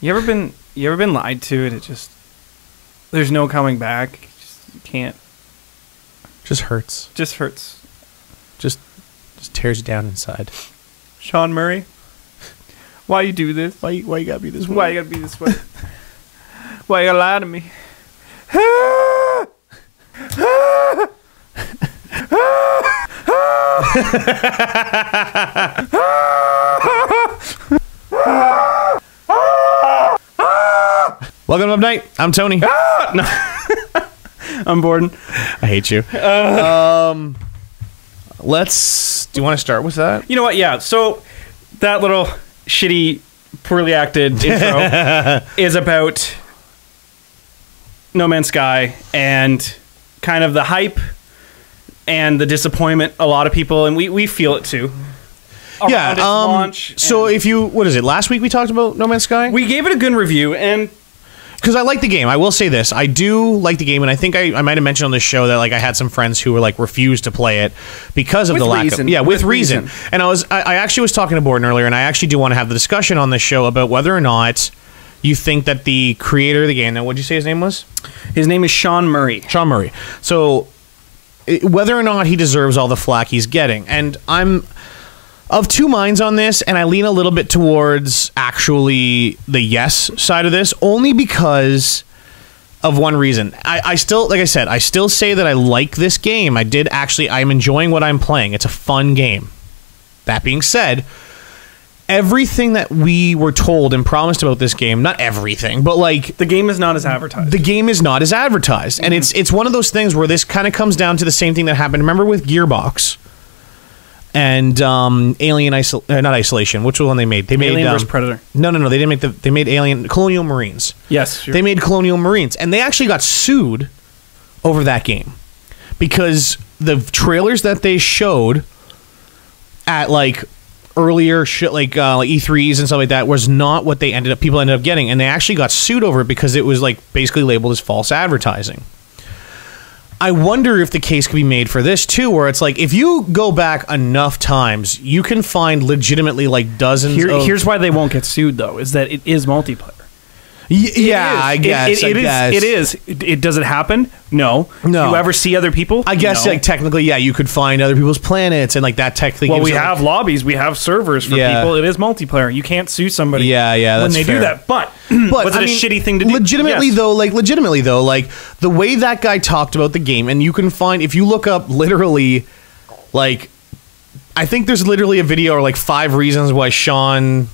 You ever been lied to and it just there's no coming back. You can't. Just hurts. Just hurts. Just tears you down inside. Sean Murray, why you do this? Why you gotta be this way? Why you gotta be this way? Why you gotta lie to me? Welcome to Upnight. I'm Tony. No. I'm Borden. I hate you. Do you want to start with that? You know what? Yeah. So that little shitty, poorly acted intro is about No Man's Sky and kind of the hype and the disappointment. A lot of people, and we feel it too. Yeah. Its launch, so if you, what is it? Last week we talked about No Man's Sky. we gave it a good review, and Because I like the game. I will say this. I do like the game, and I think I might have mentioned on this show that like I had some friends who were like refused to play it because of With the lack reason. of... Yeah, with With reason. reason. And I actually was talking to Borden earlier, and I actually do want to have the discussion on this show about whether or not you think that the creator of the game... Now, what'd you say his name was? his name is Sean Murray. Sean Murray. So, whether or not he deserves all the flack he's getting. And I'm of two minds on this, and I lean a little bit towards actually the yes side of this, only because of one reason. I still, like I said, I still say that I like this game. I'm enjoying what I'm playing. It's a fun game. That being said, everything that we were told and promised about this game, not everything, but like... The game is not as advertised. The game is not as advertised. And it's one of those things where this kind of comes down to the same thing that happened. Remember with Gearbox and not Isolation. Which one they made? They made Alien vs. Predator. No. They didn't make they made Colonial Marines. Yes. Sure. They made Colonial Marines, and they actually got sued over that game because the trailers that they showed at like earlier shit like E3s and stuff like that was not what people ended up getting, and they actually got sued over it because it was like basically labeled as false advertising. I wonder if the case could be made for this too, where it's like if you go back enough times, you can find legitimately like dozens. Here's why they won't get sued though: is that it is multiplayer. Yeah, I guess. It is. Does it happen? No. No. Do you ever see other people? I guess No. like technically, yeah, you could find other people's planets and like that technically. Well, gives we it, have lobbies, we have servers for Yeah. people. It is multiplayer. You can't sue somebody. Yeah, when that's they fair. do that. But was it I a mean, shitty thing to do? Legitimately Yes. though, like the way that guy talked about the game, and you can find if you look up literally, like, I think there's literally a video or like 5 reasons why Sean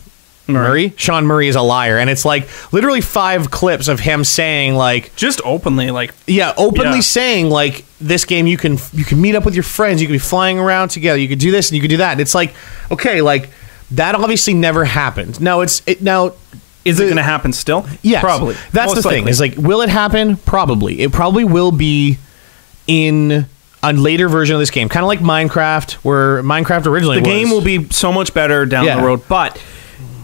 Murray is a liar, and it's like literally 5 clips of him saying like just openly, like openly saying like this game you can meet up with your friends, you can be flying around together, you could do this and you could do that. And it's like okay, like that obviously never happened. Now is it going to happen still? Yes, probably. That's Most the thing. likely. Is like, will it happen? Probably. It probably will be in a later version of this game, kind of like Minecraft, where Minecraft originally the game will be so much better down the road, but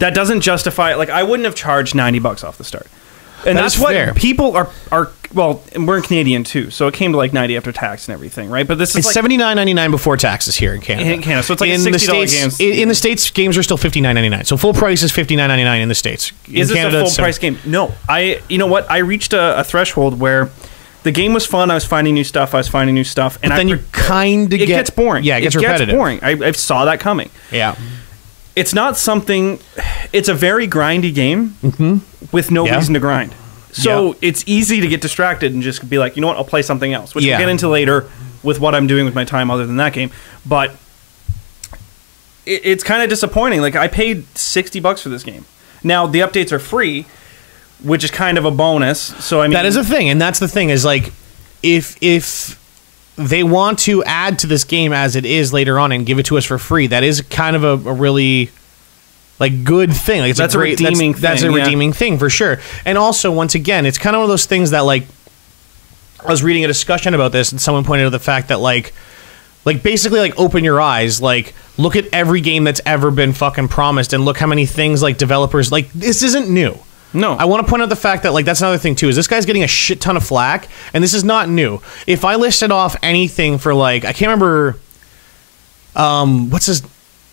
that doesn't justify it. Like I wouldn't have charged $90 off the start, and That that's is what fair. people are. Well, and we're in Canadian too, so it came to like 90 after tax and everything, right? But this is It's like $79.99 before taxes here in Canada. in Canada, so it's like in a the $60 States, game. in the States, games are still $59.99. So full price is $59.99 in the States. Is in this Canada, a it's full price game? No. You know what? I reached a threshold where the game was fun. I was finding new stuff. And But then you kind of it gets boring. Yeah, it gets repetitive. boring. I saw that coming. Yeah. It's not something. It's a very grindy game with no reason to grind. So it's easy to get distracted and just be like, you know what? I'll play something else, which we'll get into later with what I'm doing with my time other than that game. But it's kind of disappointing. Like I paid $60 for this game. Now the updates are free, which is kind of a bonus. So I mean, that is a thing, and that's the thing is like if they want to add to this game as it is later on and give it to us for free, that is kind of a really like good thing. Like it's that's a great redeeming thing. That's a redeeming thing for sure. And also, once again, it's kind of one of those things that like I was reading a discussion about this, and someone pointed out the fact that like basically like open your eyes, like look at every game that's ever been fucking promised, and look how many things like developers like this isn't new. No. I want to point out the fact that, like, that's another thing, too, is this guy's getting a shit ton of flack, and this is not new. If I listed off anything for, like, I can't remember, what's his...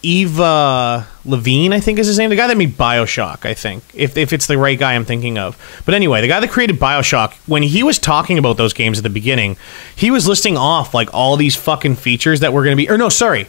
Eva Levine, I think is his name, the guy that made BioShock, I think, if it's the right guy I'm thinking of. But anyway, the guy that created BioShock, when he was talking about those games at the beginning, he was listing off like all these fucking features that were going to be, or no, sorry.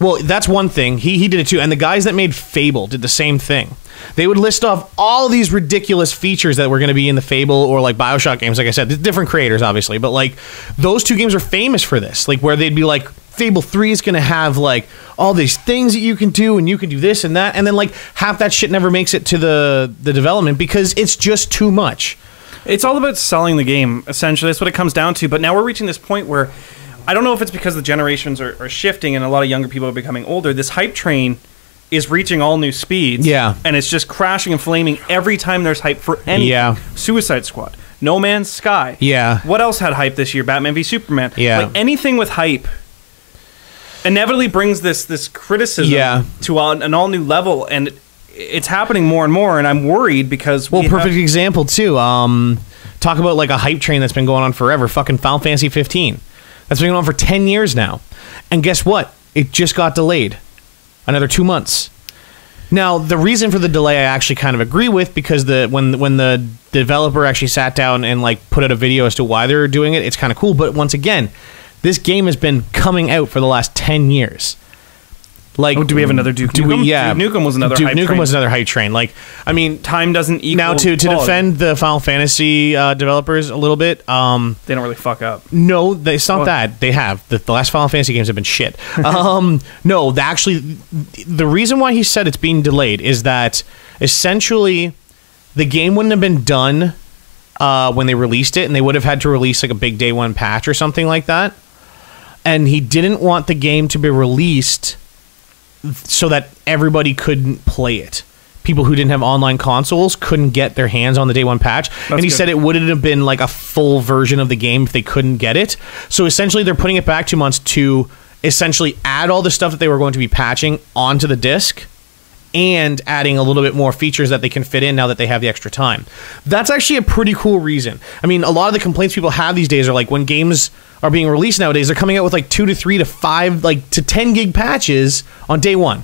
Well, that's one thing. He did it too. And the guys that made Fable did the same thing. They would list off all these ridiculous features that were going to be in the Fable or like BioShock games. Like I said, different creators, obviously. But like those two games are famous for this. Like where they'd be like, Fable 3 is going to have like all these things that you can do and you can do this and that. And then like half that shit never makes it to the development because it's just too much. It's all about selling the game, essentially. That's what it comes down to. But now we're reaching this point where I don't know if it's because the generations are shifting and a lot of younger people are becoming older. This hype train is reaching all new speeds. Yeah. And it's just crashing and flaming every time there's hype for anything. Yeah. Suicide Squad. No Man's Sky. Yeah. What else had hype this year? Batman v Superman. Yeah. Like anything with hype inevitably brings this criticism to an all new level, and it's happening more and more, and I'm worried because perfect example too. Talk about like a hype train that's been going on forever. Fucking Final Fantasy 15. That's been going on for 10 years now. And guess what? It just got delayed. Another 2 months. Now, the reason for the delay I actually kind of agree with, because when the developer actually sat down and like put out a video as to why they're doing it, it's kind of cool. But once again, this game has been coming out for the last 10 years. Like, do we have another Duke Nukem? Yeah, Duke Nukem was another Duke hype Nukem train. was another hype train. Like, I mean, time doesn't equal now to quality. defend the Final Fantasy developers a little bit. They don't really fuck up. No, it's not that. They have the last Final Fantasy games have been shit. No, the reason why he said it's being delayed is that essentially the game wouldn't have been done when they released it, and they would have had to release like a big day one patch or something like that. And he didn't want the game to be released so that everybody couldn't play it. People who didn't have online consoles couldn't get their hands on the day one patch. And he said it wouldn't have been like a full version of the game if they couldn't get it. So essentially they're putting it back 2 months to essentially add all the stuff that they were going to be patching onto the disc and adding a little bit more features that they can fit in now that they have the extra time. That's actually a pretty cool reason. I mean, a lot of the complaints people have these days are like when games are being released nowadays, they're coming out with like 2 to 3 to 5, like to 10 gig patches on day one.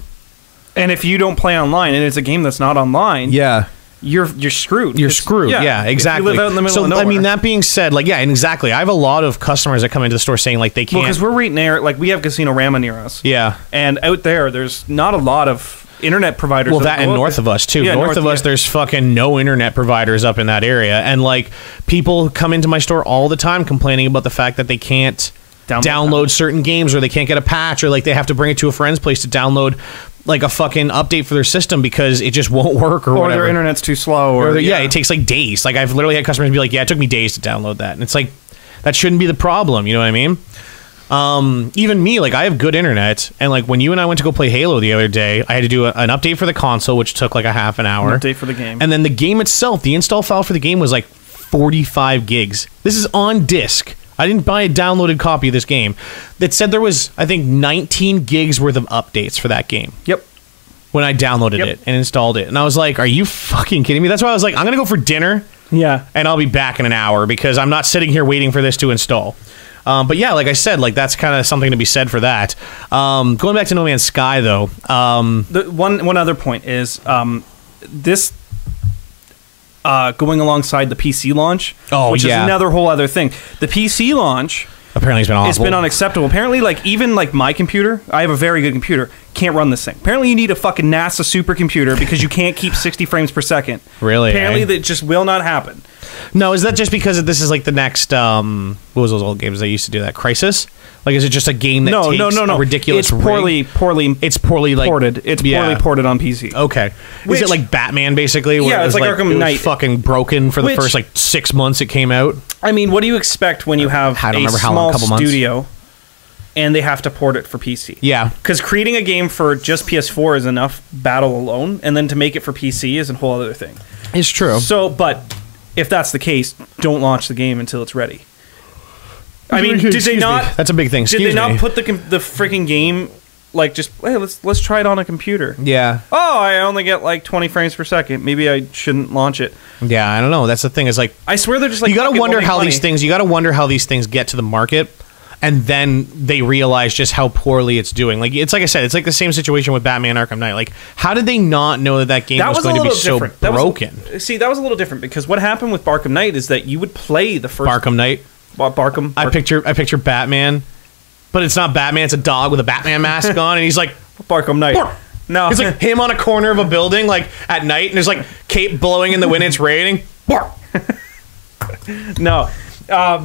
And if you don't play online and it's a game that's not online, you're screwed. You're screwed. Yeah, exactly. If you live out in the middle of nowhere. I mean, that being said, like, yeah, and exactly. I have a lot of customers that come into the store saying like they can't. Because we're right near, like, we have Casino Rama near us. Yeah. And out there's not a lot of internet providers. Well, that and north of us too. Yeah, north of us, there's fucking no internet providers up in that area, and like people come into my store all the time complaining about the fact that they can't download certain games, or they can't get a patch, or like they have to bring it to a friend's place to download like a fucking update for their system because it just won't work, or whatever. Their internet's too slow, or it takes like days. Like I've literally had customers be like, "Yeah, it took me days to download that," and it's like that shouldn't be the problem. You know what I mean? Even me, like I have good internet, and like when you and I went to go play Halo the other day, I had to do an update for the console, which took like a half an hour. An update for the game, and then the game itself, the install file for the game was like 45 gigs. This is on disc. I didn't buy a downloaded copy of this game. That said there was, I think, 19 gigs worth of updates for that game. Yep. When I downloaded it and installed it, and I was like, "Are you fucking kidding me?" That's why I was like, "I'm gonna go for dinner." Yeah. And I'll be back in an hour because I'm not sitting here waiting for this to install. But yeah, like I said, like that's kind of something to be said for that. Going back to No Man's Sky, though, the one other point is this going alongside the PC launch, which is another whole other thing. The PC launch apparently has been awful. It's been unacceptable. Apparently, like even like my computer, I have a very good computer, can't run this thing. Apparently, you need a fucking NASA supercomputer because you can't keep 60 frames per second. Really? Apparently, that just will not happen. No, is that just because this is like the next what was those old games that used to do that? Crysis? Like is it just a game that takes a ridiculous it's poorly like ported. It's poorly ported on PC. Okay. Is it like Batman basically? Where it's like Arkham Knight. Fucking broken for the first like 6 months it came out. I mean, what do you expect when you have a small studio and they have to port it for PC? Yeah. Because creating a game for just PS4 is enough battle alone, and then to make it for PC is a whole other thing. It's true. So, but if that's the case, don't launch the game until it's ready. I mean, did they not? That's a big thing. Did they not put the freaking game like just hey, let's try it on a computer? Yeah. Oh, I only get like 20 frames per second. Maybe I shouldn't launch it. Yeah, I don't know. That's the thing. Is like I swear they're just like you got to wonder how these things. You got to wonder how these things get to the market. and then they realize just how poorly it's doing. Like I said, it's like the same situation with Batman Arkham Knight. Like, how did they not know that game was going to be so broken? That was a little different because what happened with Arkham Knight is that you would play the first Arkham Knight. Barkham. I picture Batman, but it's not Batman. It's a dog with a Batman mask on, and he's like Arkham Knight. Bark. No, it's like him on a corner of a building, like at night, and there's like cape blowing in the wind. It's raining. Bark. No.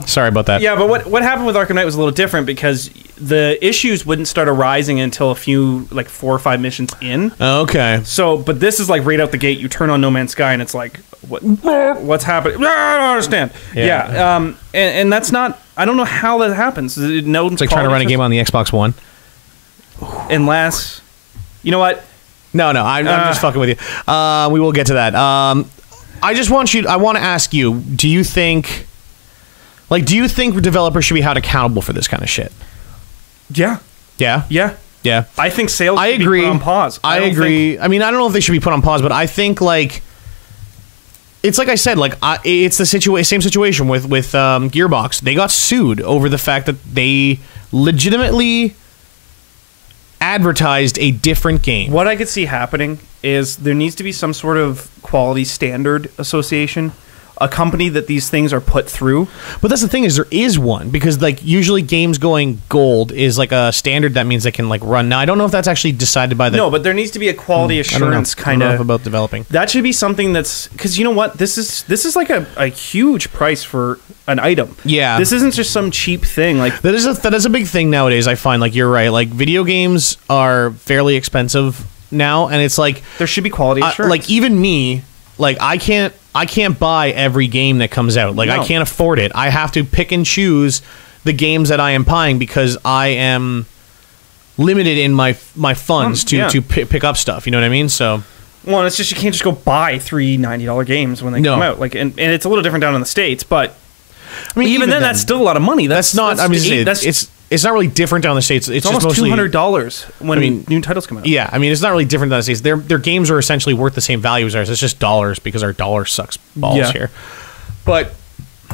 Sorry about that. Yeah, but what happened with Arkham Knight was a little different because the issues wouldn't start arising until a few, like 4 or 5 missions in. Okay. So, but this is like right out the gate. You turn on No Man's Sky and it's like, what's happening? I don't understand. Yeah. And that's not. I don't know how that happens. No, it's like trying to run a game on the Xbox One. Unless, you know what? No, I'm just fucking with you. We will get to that. I want to ask you, do you think developers should be held accountable for this kind of shit? Yeah. Yeah? Yeah. Yeah. I think sales should be put on pause. I agree. I mean, I don't know if they should be put on pause, but I think, like, it's like I said, like, it's the same situation with Gearbox. They got sued over the fact that they legitimately advertised a different game. What I could see happening is there needs to be some sort of quality standard association, a company that these things are put through. But that's the thing, is there is one, because like usually games going gold is like a standard that means they can like run. Now I don't know if that's actually decided by the No, but there needs to be a quality assurance kind of about developing. That should be something that's, because you know what, this is like a huge price for an item. Yeah, this isn't just some cheap thing. Like that is a big thing nowadays. I find, like, you're right, like video games are fairly expensive now, and it's like there should be quality assurance. Like even me, like I can't buy every game that comes out. Like, no. I can't afford it. I have to pick and choose the games that I am buying because I am limited in my funds to pick up stuff. You know what I mean? So, well, it's just you can't just go buy $3 $90 games when they come out. Like, and it's a little different down in the States, but I mean, even then, that's still a lot of money. That's not. I mean, it's not really different down in the States. It's just almost mostly $200 when new titles come out. Yeah, I mean, it's not really different down in the States. Their games are essentially worth the same value as ours. It's just dollars because our dollar sucks balls here. But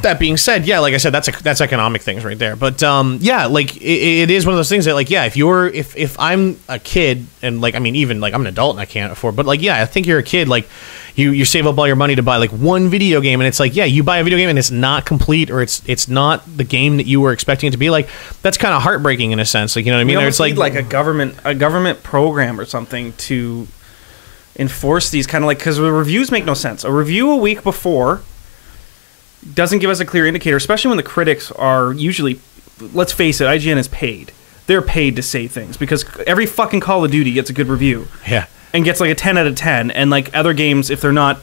that being said, yeah, like I said, that's economic things right there. But yeah, like it is one of those things that, like, yeah, if I'm a kid and, like, I mean, even like I'm an adult and I can't afford, but like, yeah, I think you're a kid, like. You save up all your money to buy like one video game, and it's like, yeah, you buy a video game and it's not complete, or it's not the game that you were expecting it to be. Like, that's kind of heartbreaking in a sense. Like, you know what I mean? It's like a government program or something to enforce these kind of, like, because the reviews make no sense. A review a week before doesn't give us a clear indicator, especially when the critics are usually, let's face it, IGN is paid. They're paid to say things because every fucking Call of Duty gets a good review. Yeah. And gets like a 10 out of 10. And like other games, if they're not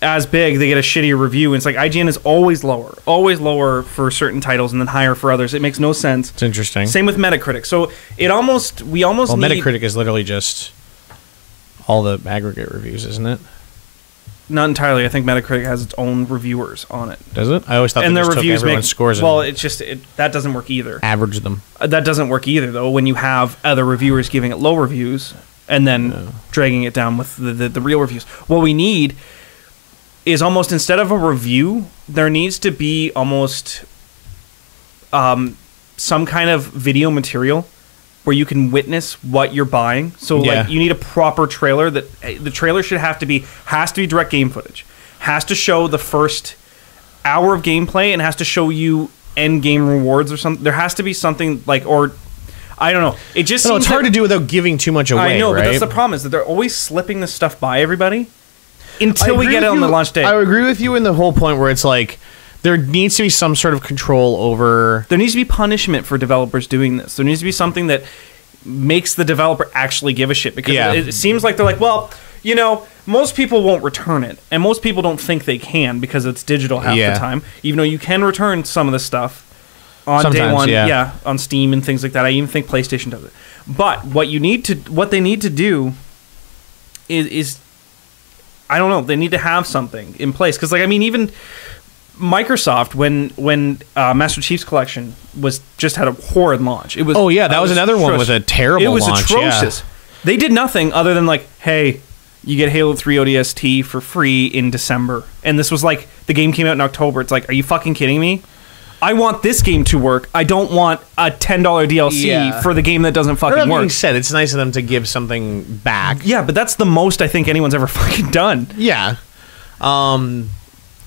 as big, they get a shittier review. And it's like IGN is always lower for certain titles and then higher for others. It makes no sense. It's interesting. Same with Metacritic. So we almost need... Metacritic is literally just all the aggregate reviews, isn't it? Not entirely. I think Metacritic has its own reviewers on it. Does it? I always thought and their reviews took everyone's scores. Well, it's just that doesn't work either. Average them. That doesn't work either, though. When you have other reviewers giving it low reviews and then dragging it down with the real reviews. What we need is almost, instead of a review, there needs to be almost some kind of video material where you can witness what you're buying. So like you need a proper trailer. That the trailer has to be direct game footage, has to show the first hour of gameplay, and has to show you end game rewards or something. There has to be something like, or I don't know. It just it's hard to do without giving too much away. I know, right? but that's the problem, is that they're always slipping this stuff by everybody until we get it on the launch day. I agree with you in the whole point where it's like there needs to be some sort of control over. There needs to be punishment for developers doing this. There needs to be something that makes the developer actually give a shit, because it seems like they're like, well, you know, most people won't return it, and most people don't think they can because it's digital half the time, even though you can return some of the stuff on day one, on Steam and things like that. I even think PlayStation does it. But what they need to do is I don't know, they need to have something in place, because, like, I mean, even Microsoft, when Master Chief's Collection just had a horrid launch. It was that was another one with a terrible launch. It was atrocious. Yeah. They did nothing other than like, hey, you get Halo 3 ODST for free in December, and this was like the game came out in October. It's like, are you fucking kidding me? I want this game to work. I don't want a $10 DLC for the game that doesn't fucking That work. being said, it's nice of them to give something back. Yeah, but that's the most I think anyone's ever fucking done. Yeah. I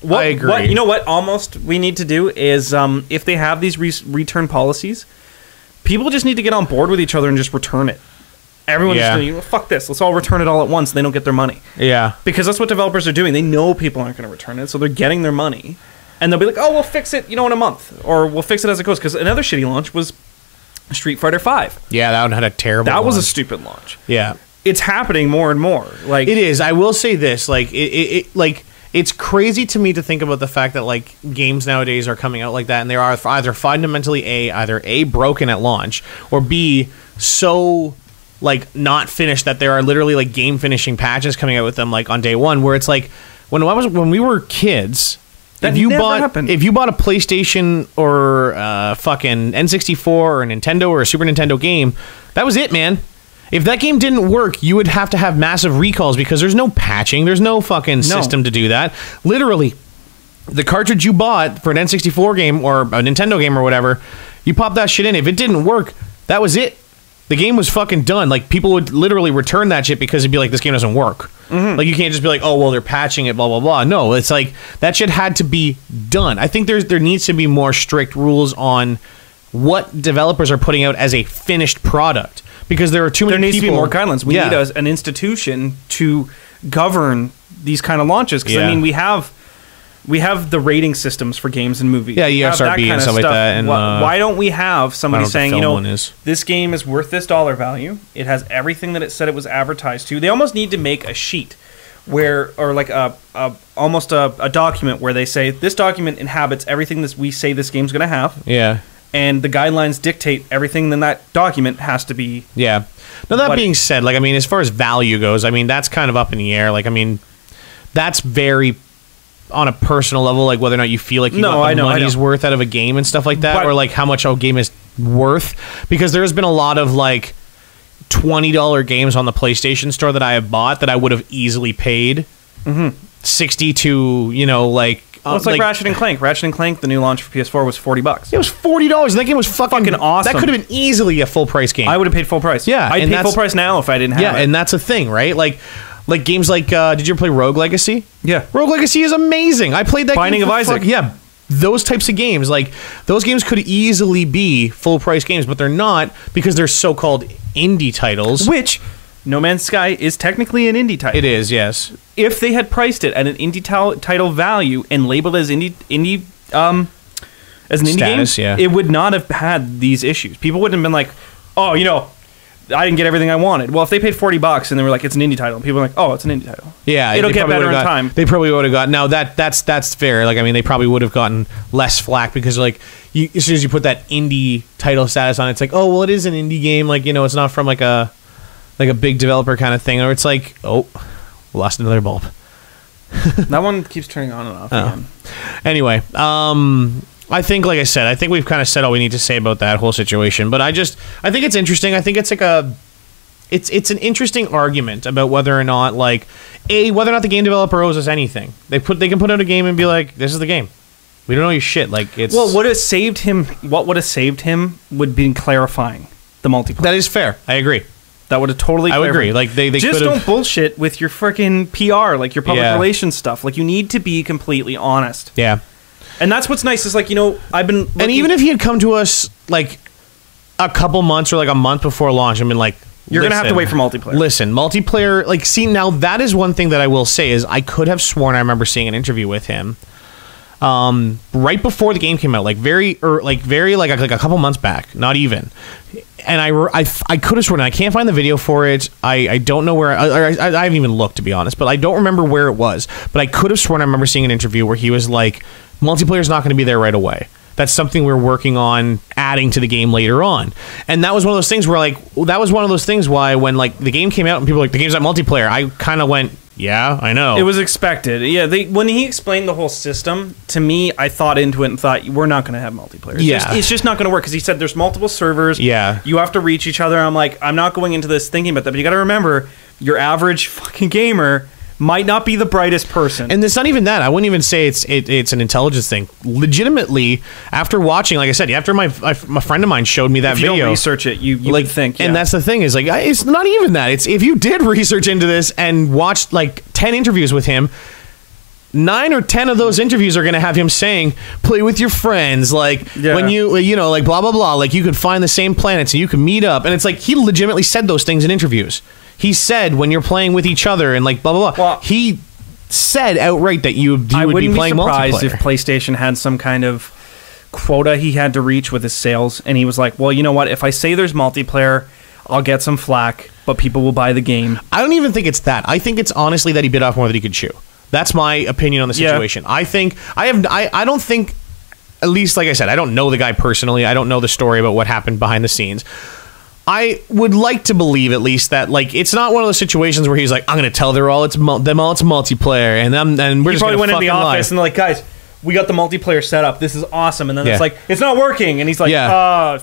agree. You know what? Almost we need to do is if they have these return policies, people just need to get on board with each other and just return it. Everyone just going, fuck this. Let's all return it all at once. They don't get their money. Yeah. Because that's what developers are doing. They know people aren't going to return it, so they're getting their money. And they'll be like, oh, we'll fix it, in a month. Or we'll fix it as it goes. Because another shitty launch was Street Fighter V. Yeah, that one had a terrible That was a launch. stupid launch. Yeah. It's happening more and more. Like It is. I will say this. Like, it's crazy to me to think about the fact that, like, games nowadays are coming out like that, and they are either fundamentally either A, broken at launch, or B, so, like, not finished that there are literally, like, game-finishing patches coming out with them, like, on day one, where it's like, when we were kids... That if you never bought happened. if you bought a PlayStation or fucking N64 or a Nintendo or a Super Nintendo game, that was it, man. If that game didn't work, you would have to have massive recalls because there's no patching, there's no fucking system to do that. Literally, the cartridge you bought for an N64 game or a Nintendo game or whatever, you pop that shit in. If it didn't work, that was it. The game was fucking done. Like, people would literally return that shit because it'd be like, this game doesn't work. Mm-hmm. Like, you can't just be like, oh, well, they're patching it, blah, blah, blah. No, it's like, that shit had to be done. I think there needs to be more strict rules on what developers are putting out as a finished product. Because there are too many people... There needs to be more guidelines. We need an institution to govern these kind of launches. Because, I mean, we have the rating systems for games and movies. Yeah, ESRB and stuff like that. And, why don't we have somebody saying, is. this game is worth this dollar value. It has everything that it said it was advertised to. They almost need to make a sheet where, or like almost a document where they say, this document inhabits everything that we say this game's going to have. Yeah. And the guidelines dictate everything in that document has to be... Yeah. Now, that being said, like, I mean, as far as value goes, I mean, that's kind of up in the air. Like, I mean, that's very... on a personal level, like whether or not you feel like you got the money's worth out of a game and stuff like that, or like how much a game is worth, because there's been a lot of like $20 games on the PlayStation Store that I have bought that I would have easily paid 60 to, like... Well, it's like Ratchet and Clank. Ratchet and Clank, the new launch for PS4 was $40. It was $40, and that game was fucking awesome. That could have been easily a full price game. I would have paid full price. Yeah, I'd pay full price now if I didn't have it. Yeah, and that's a thing, right? Like games like, did you ever play Rogue Legacy? Yeah. Rogue Legacy is amazing. I played that Binding game of Isaac. Yeah, those types of games. Like, those games could easily be full-price games, but they're not because they're so-called indie titles. Which, No Man's Sky is technically an indie title. It is, yes. If they had priced it at an indie title value and labeled it as indie as an indie Status, game, yeah. it would not have had these issues. People wouldn't have been like, oh, I didn't get everything I wanted. Well, if they paid $40 and they were like, it's an indie title, people are like, oh, it's an indie title. Yeah, it'll get better in time. They probably would have gotten... Now, that's fair. Like, I mean, they probably would have gotten less flack because, like, as soon as you put that indie title status on it, it's like, oh, well, it is an indie game. Like, it's not from, like a big developer kind of thing. Or it's like, oh, lost another bulb. That one keeps turning on and off again. Anyway, I think, like I said, I think we've kind of said all we need to say about that whole situation. But I think it's interesting. I think it's like it's an interesting argument about whether or not, like, whether or not the game developer owes us anything. They can put out a game and be like, this is the game. We don't owe you shit. Like, it's... Well, what would have saved him would be clarifying the multiplayer. That is fair. I agree. That would have totally... I would agree. Like, they just don't bullshit with your freaking PR, like your public relations stuff. Like, you need to be completely honest. Yeah. And that's what's nice is, like, I've been looking... And even if he had come to us, like, a couple months or, like, a month before launch and been like, you're going to have to wait for multiplayer. Listen, multiplayer... Like, see, now, that is one thing that I will say is I could have sworn I remember seeing an interview with him right before the game came out, like a couple months back, not even. And I could have sworn, I can't find the video for it. I don't know where, I haven't even looked, to be honest, but I don't remember where it was. But I could have sworn I remember seeing an interview where he was like, multiplayer's not going to be there right away. That's something we're working on adding to the game later on. And that was one of those things where, like, why when, like, the game came out and people were like, the game's not multiplayer, I kind of went, yeah, I know. It was expected. Yeah, when he explained the whole system, to me, I thought into it and thought, we're not going to have multiplayer. It's just not going to work, because he said there's multiple servers. Yeah. You have to reach each other. I'm like, I'm not going into this thinking about that, but you got to remember, your average fucking gamer might not be the brightest person. And it's not even that. I wouldn't even say it's an intelligence thing. Legitimately, after watching, like I said, after my friend of mine showed me that if you video, don't research it, you like, would think. And that's the thing is, like, it's not even that. It's if you did research into this and watched like 10 interviews with him, 9 or 10 of those interviews are going to have him saying, play with your friends, like when you know, like blah blah blah, like you can find the same planets and you can meet up, and it's like he legitimately said those things in interviews. He said when you're playing with each other and like blah blah blah. Well, he said outright that you would be playing multiplayer. I wouldn't be surprised if PlayStation had some kind of quota he had to reach with his sales, and he was like, well, you know what, if I say there's multiplayer, I'll get some flack, but people will buy the game. I don't even think it's that. I think it's honestly that he bit off more than he could chew. That's my opinion on the situation. I think I don't think, at least like I said, I don't know the guy personally. I don't know the story about what happened behind the scenes. I would like to believe at least that like it's not one of those situations where he's like, I'm going to tell them all it's multiplayer, and we're just going to went in the office lie. and they're like, guys, we got the multiplayer set up. This is awesome. And then it's like, it's not working. And he's like,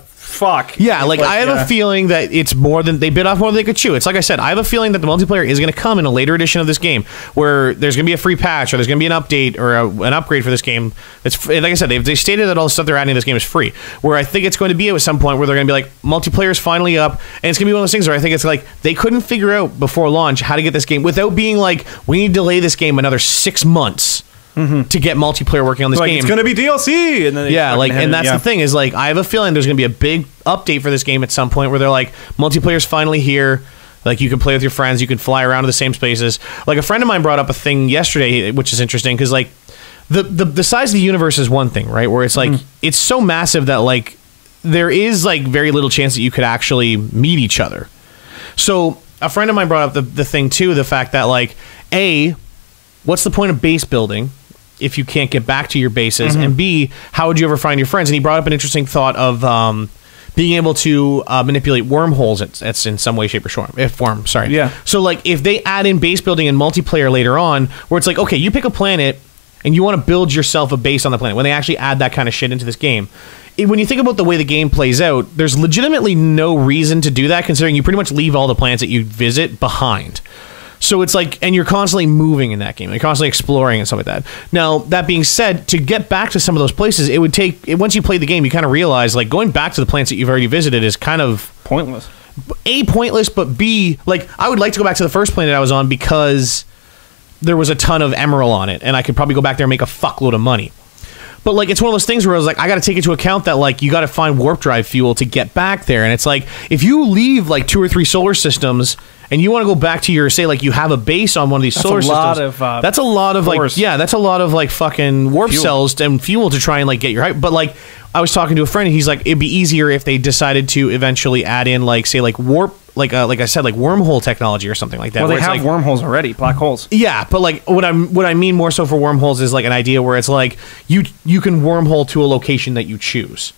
fuck. Yeah, like I have a feeling that it's more than they bit off more than they could chew. It's like I said, I have a feeling that the multiplayer is going to come in a later edition of this game, where there's going to be a free patch or there's going to be an update or an upgrade for this game. It's like I said, they stated that all the stuff they're adding to this game is free. Where I think it's going to be at some point where they're going to be like, multiplayer's finally up, and it's going to be one of those things where I think it's like they couldn't figure out before launch how to get this game without being like, we need to delay this game another 6 months. To get multiplayer working on this game. It's going to be DLC. And then and that's the thing is like I have a feeling there's going to be a big update for this game at some point where they're like, multiplayer's finally here. Like you can play with your friends, you can fly around to the same spaces. Like a friend of mine brought up a thing yesterday, which is interesting because like the size of the universe is one thing, right? Where it's like it's so massive that like there is like very little chance that you could actually meet each other. So a friend of mine brought up the thing too, the fact that like what's the point of base building if you can't get back to your bases, and B, how would you ever find your friends? And he brought up an interesting thought of being able to manipulate wormholes. It's in some way, shape, or form. Sorry. Yeah. So like if they add in base building and multiplayer later on, where it's like, okay, you pick a planet and you want to build yourself a base on the planet. When they actually add that kind of shit into this game, when you think about the way the game plays out, there's legitimately no reason to do that, considering you pretty much leave all the planets that you visit behind. So it's like, and you're constantly moving in that game. You're constantly exploring and stuff like that. Now, that being said, to get back to some of those places, it would take, once you play the game, you kind of realize, like, going back to the planets that you've already visited is kind of pointless. A, pointless, but B, like, I would like to go back to the first planet I was on because there was a ton of emerald on it, and I could probably go back there and make a fuckload of money. But, like, it's one of those things where I was like, I got to take into account that, like, you got to find warp drive fuel to get back there. And it's like, if you leave, like, 2 or 3 solar systems and you want to go back to your, say, like, you have a base on one of these solar systems. That's a lot of, like, yeah, that's a lot of, like, fucking warp cells and fuel to try and, like, get your height. But, like, I was talking to a friend and he's like, it'd be easier if they decided to eventually add in, like, say, like, warp, like I said, like wormhole technology or something like that. Well, they have like, wormholes already, black holes. Yeah, but like what I mean more so for wormholes is like an idea where it's like you can wormhole to a location that you choose,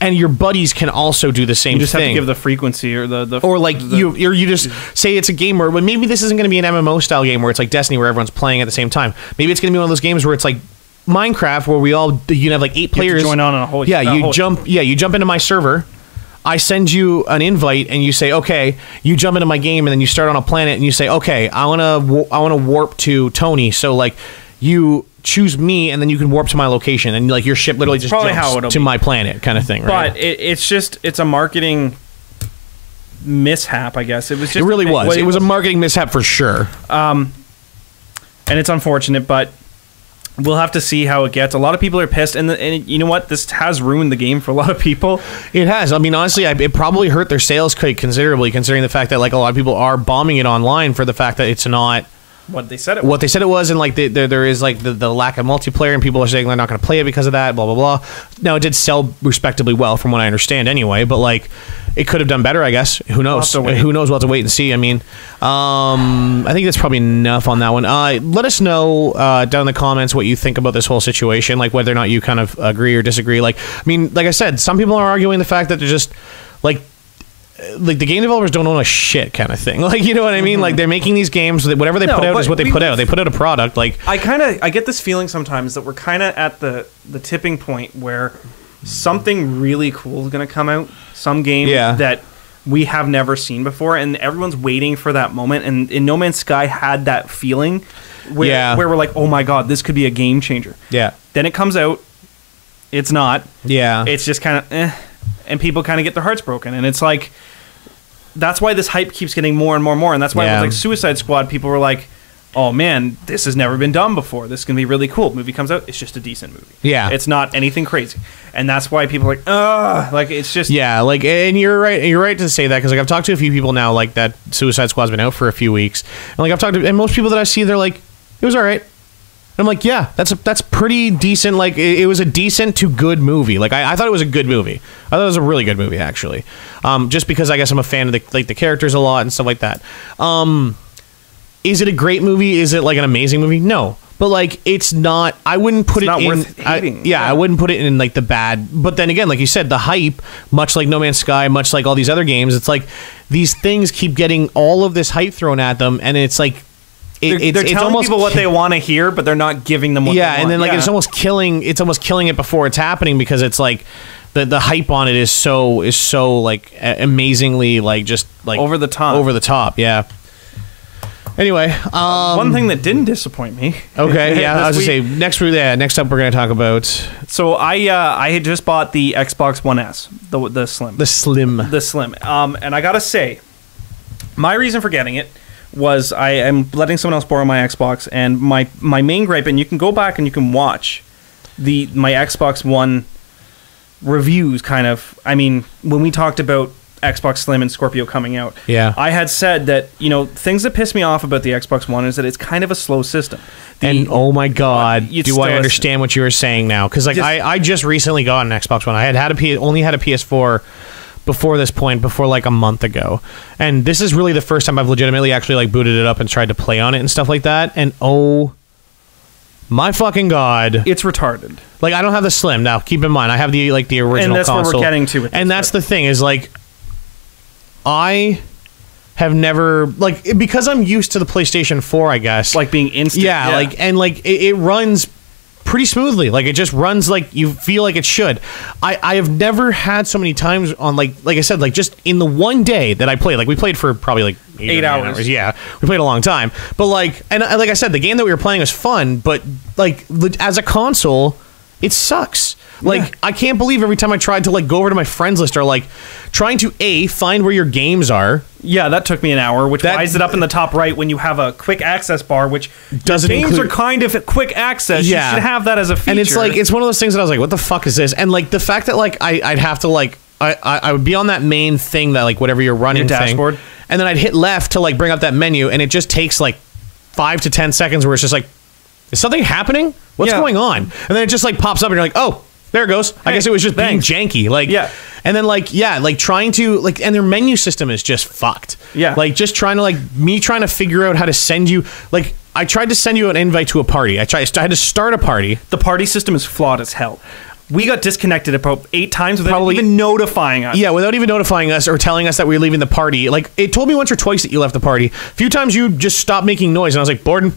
and your buddies can also do the same thing. You just have to give the frequency or the or like you just say it's a game where, but maybe this isn't going to be an MMO style game where it's like Destiny where everyone's playing at the same time. Maybe it's going to be one of those games where it's like Minecraft where you have like 8 players. Join on a whole you jump into my server. I send you an invite and you say, okay, you jump into my game and then you start on a planet and you say, okay, I want to warp to Tony. So like you choose me and then you can warp to my location and like your ship literally just jumps to my planet kind of thing. Right? But it's a marketing mishap, I guess. It was just it really was. It was a marketing mishap for sure. And it's unfortunate, but we'll have to see how it gets. A lot of people are pissed, and you know what? This has ruined the game for a lot of people. It has. I mean, honestly, it probably hurt their sales quite considerably, considering the fact that like a lot of people are bombing it online for the fact that it's not what they said it was, and like there is like the lack of multiplayer, and people are saying they're not going to play it because of that. Blah blah blah. Now it did sell respectably well, from what I understand, anyway. But like, it could have done better, I guess. Who knows? Who knows? We'll have to wait and see. I mean, I think that's probably enough on that one. Let us know down in the comments what you think about this whole situation, like whether or not you kind of agree or disagree. Like, I mean, like I said, some people are arguing the fact that they're just like the game developers don't own a shit kind of thing. Like, you know what I mean? Like, they're making these games, whatever they put out is what they put out. They put out a product. Like, I get this feeling sometimes that we're kind of at the tipping point where something really cool is going to come out. Some game that we have never seen before, and everyone's waiting for that moment. And in No Man's Sky had that feeling where we're like, oh my god, this could be a game changer. Yeah. Then it comes out, it's not. Yeah. It's just kind of and people kind of get their hearts broken, and it's like, that's why this hype keeps getting more and more and more, and that's why with like Suicide Squad, people were like, oh man, this has never been done before. This is going to be really cool. Movie comes out, it's just a decent movie. Yeah. It's not anything crazy. And that's why people are like, ugh. Like, it's just... Yeah, like, and you're right to say that, because like I've talked to a few people now, like, that Suicide Squad's been out for a few weeks, and like I've talked to, and most people that I see, they're like, it was all right. And I'm like, yeah, that's pretty decent. Like, it was a decent to good movie. Like, I thought it was a good movie. I thought it was a really good movie, actually. Just because I guess I'm a fan of the characters a lot and stuff like that. Is it a great movie? Is it like an amazing movie? No. But like, it's not. I wouldn't put it in. Worth hating. I wouldn't put it in like the bad. But then again, like you said, the hype, much like No Man's Sky, much like all these other games, it's like these things keep getting all of this hype thrown at them, and it's like they're telling almost people what they want to hear, but they're not giving them what they want. And then like it's almost killing it before it's happening, because it's like the hype on it is so like amazingly like just like over the top. Yeah. Anyway, one thing that didn't disappoint me. Okay, yeah, I was gonna say next up we're gonna talk about. So I had just bought the Xbox One S, the slim, and I gotta say, my reason for getting it was I am letting someone else borrow my Xbox, and my main gripe, and you can go back and you can watch my Xbox One reviews. Kind of, I mean, when we talked about Xbox Slim and Scorpio coming out, I had said that, you know, things that piss me off about the Xbox One is that it's kind of a slow system. And oh my god, do I understand what you were saying now? Because like I just recently got an Xbox One. I only had a PS4 before this point, before like a month ago, and this is really the first time I've legitimately actually like booted it up and tried to play on it and stuff like that. And oh my fucking god, it's retarded. Like, I don't have the Slim now. Keep in mind, I have the original console, and that's what we're getting to. And that's the thing is like, I have never, like, because I'm used to the PlayStation 4, I guess. Like being instant. Yeah. Like, and like, it runs pretty smoothly. Like, it just runs like you feel like it should. I have never had so many times on, like I said, like, just in the one day that I played, like, we played for probably like 8 hours. Yeah. We played a long time. But like, and like I said, the game that we were playing was fun, but like, as a console, it sucks. Like, I can't believe every time I tried to like go over to my friends list or like trying to find where your games are. Yeah, that took me an hour, which why is it up in the top right when you have a quick access bar, which doesn't games are kind of quick access. Yeah. You should have that as a feature. And it's like, it's one of those things that I was like, what the fuck is this? And like the fact that like I'd have to like I would be on that main thing that like whatever you're running your dashboard thing, and then I'd hit left to like bring up that menu, and it just takes like 5 to 10 seconds where it's just like, is something happening? What's going on? And then it just like pops up and you're like, oh, there it goes. I guess it was just being janky. Like, and then like, like trying to like, and their menu system is just fucked. Yeah. Like just trying to figure out how to send you, like, I tried to send you an invite to a party. I had to start a party. The party system is flawed as hell. We got disconnected about 8 times without even notifying us. Yeah, without even notifying us or telling us that we were leaving the party. Like, it told me once or twice that you left the party. A few times you just stopped making noise, and I was like, Borden?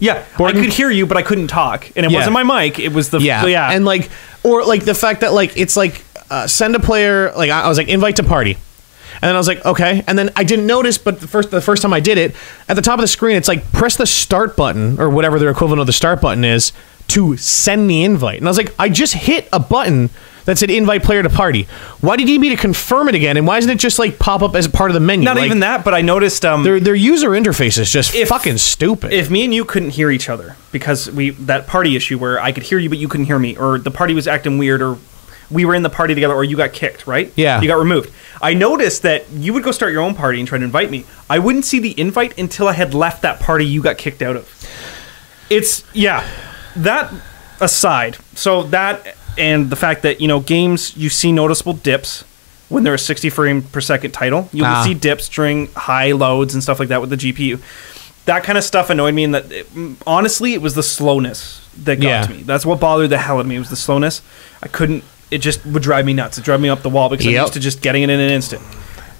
Yeah, Borden? I could hear you, but I couldn't talk. And it wasn't my mic, it was the... Yeah, and like, or like the fact that like, it's like, send a player, like I was like, invite to party. And then I was like, okay. And then I didn't notice, but the first time I did it, at the top of the screen, it's like, press the start button, or whatever their equivalent of the start button is, to send the invite. And I was like, I just hit a button that said invite player to party. Why did you need me to confirm it again? And why doesn't it just like pop up as a part of the menu? Not like, even that, but I noticed their user interface is just fucking stupid. If me and you couldn't hear each other because that party issue where I could hear you but you couldn't hear me, or the party was acting weird, or we were in the party together, or you got kicked, right? Yeah. You got removed. I noticed that you would go start your own party and try to invite me. I wouldn't see the invite until I had left that party you got kicked out of. It's, that aside, so that and the fact that, you know, games, you see noticeable dips when they're a 60 frame per second title. You will see dips during high loads and stuff like that with the GPU. That kind of stuff annoyed me, and that honestly, it was the slowness that got to me. That's what bothered the hell out of me, was the slowness. I couldn't, it just would drive me nuts. It drove me up the wall because I'm used to just getting it in an instant.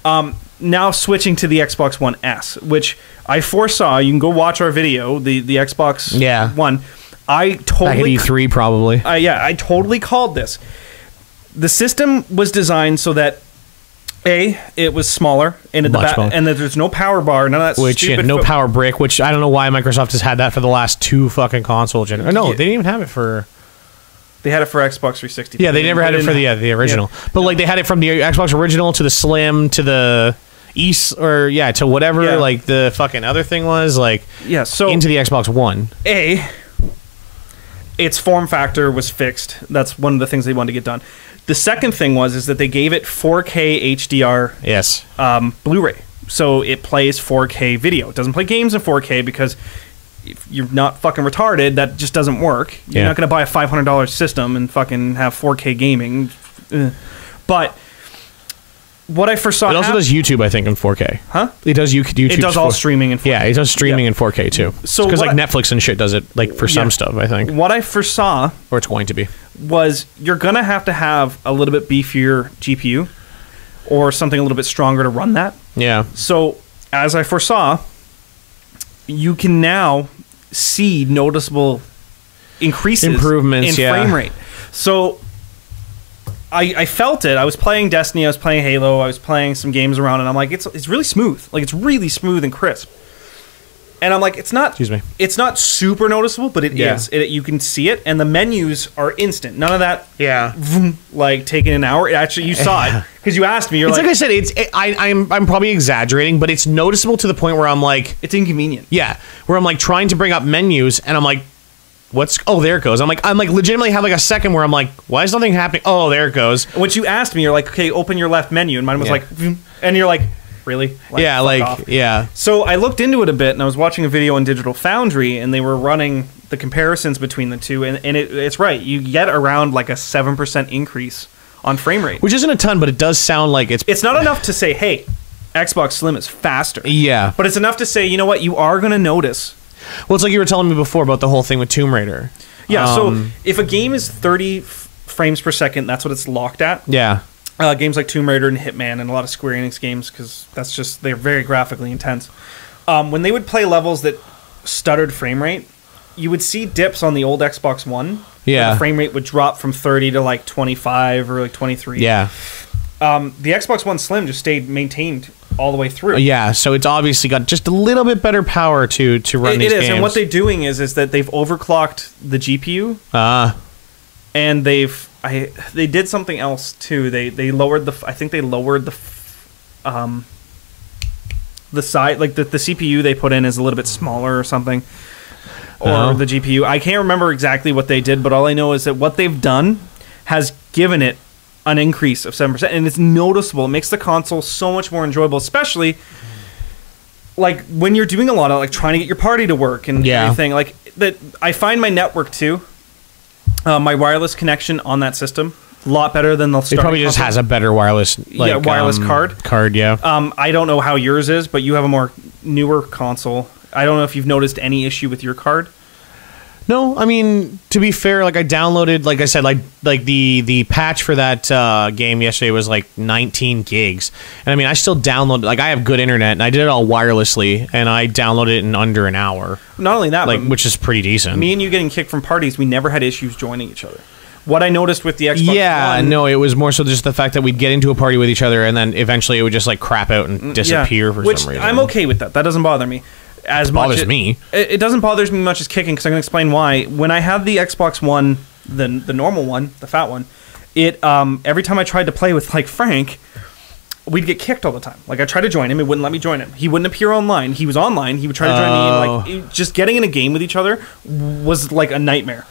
Now switching to the Xbox One S, which I foresaw. You can go watch our video, the Xbox One. I totally... Back at E3, probably. I totally called this. The system was designed so that It was smaller, and Much smaller. and that there's no power bar, none of that Which stupid no power brick, which I don't know why Microsoft has had that for the last 2 fucking console generations. No, Yeah. they didn't even have it for. They had it for Xbox 360. Yeah, they never had it for the original. But like they had it from the Xbox original to the Slim to the East to whatever Yeah. like the fucking other thing was like So into the Xbox One. Its form factor was fixed. That's one of the things they wanted to get done. The second thing is that they gave it 4K HDR Yes. Blu-ray, so it plays 4K video. It doesn't play games in 4K because if you're not fucking retarded, that just doesn't work. You're Yeah. not going to buy a $500 system and fucking have 4K gaming. But what I foresaw, It also does YouTube, I think, in 4K. Huh? It does YouTube. It does all streaming in 4K. Yeah, it does streaming Yeah. in 4K too. So because like what- Netflix and shit does it like for some Yeah. stuff, I think, What I foresaw or it's going to be. was you're going to have a little bit beefier GPU or something a little bit stronger to run that. Yeah. So, as I foresaw, you can now see noticeable Improvements, in yeah. frame rate. So, I felt it. I was playing Destiny, I was playing Halo, I was playing some games around, and I'm like, it's really smooth. Like, it's really smooth and crisp. And I'm like, it's not. Excuse me. It's not super noticeable, but it Yeah. is. You can see it, and the menus are instant. None of that. Yeah. Vroom, like taking an hour. Actually, you saw it because you asked me. You're It's like like, I said, I'm probably exaggerating, but it's noticeable to the point where I'm like, it's inconvenient. yeah, where I'm like trying to bring up menus and I'm like, there it goes. I'm like legitimately have like a second where I'm like, why is nothing happening? Oh, there it goes. Once you asked me, you're like, okay, open your left menu, and mine was Yeah. like, vroom, and you're like, really? Yeah, fuck like, off. yeah. So I looked into it a bit, and I was watching a video on Digital Foundry, and they were running the comparisons between the two, and it's right. You get around like a 7% increase on frame rate. Which isn't a ton, but it does sound like It's not enough to say, hey, Xbox Slim is faster. yeah. But it's enough to say, you know what, you are going to notice. Well, it's like you were telling me before about the whole thing with Tomb Raider. Yeah, so if a game is 30 frames per second, that's what it's locked at. Yeah. Games like Tomb Raider and Hitman and a lot of Square Enix games, because that's just, they're very graphically intense. When they would play levels that stuttered frame rate, you would see dips on the old Xbox One. Yeah. Where the frame rate would drop from 30 to like 25 or like 23. Yeah. The Xbox One Slim just stayed maintained all the way through. Yeah, so it's obviously got just a little bit better power to run these It is, games. and what they're doing is that they've overclocked the GPU, and they did something else too. They lowered the side, like the CPU they put in is a little bit smaller or something, or Oh. the GPU. I can't remember exactly what they did, but all I know is that what they've done has given it an increase of 7%, and it's noticeable. It makes the console so much more enjoyable, especially like when you're doing a lot of like trying to get your party to work and Yeah. everything. Like that, I find my network too, my wireless connection on that system a lot better than the it starting probably just console. has a better wireless wireless card. Card, yeah. I don't know how yours is, but you have a more newer console. I don't know if you've noticed any issue with your card. No, I mean, to be fair, like I downloaded, like I said, like the patch for that game yesterday was like 19 gigs. And I mean, I still downloaded, like I have good internet and I did it all wirelessly and I downloaded it in under an hour, Not only that, like but which is pretty decent. me and you getting kicked from parties, we never had issues joining each other. What I noticed with the Xbox Yeah, One, no, it was more so just the fact that we'd get into a party with each other and then eventually it would just like crap out and disappear for which some reason. I'm okay with that. That doesn't bother me. As much bothers as, me. It doesn't bother me much as kicking, because I'm going to explain why. When I had the Xbox One, the normal one, the fat one, it every time I tried to play with like Frank, we'd get kicked all the time. Like I tried to join him, it wouldn't let me join him. He wouldn't appear online. He was online. He would try to join me, and like just getting in a game with each other was like a nightmare.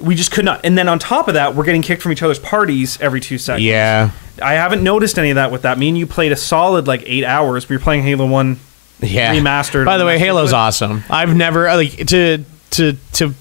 We just could not. And then on top of that, we're getting kicked from each other's parties every 2 seconds. Yeah. I haven't noticed any of that with that. Me and you played a solid like 8 hours. We were playing Halo 1 Yeah. remastered. By the way, remastered. Halo's awesome. I've never like to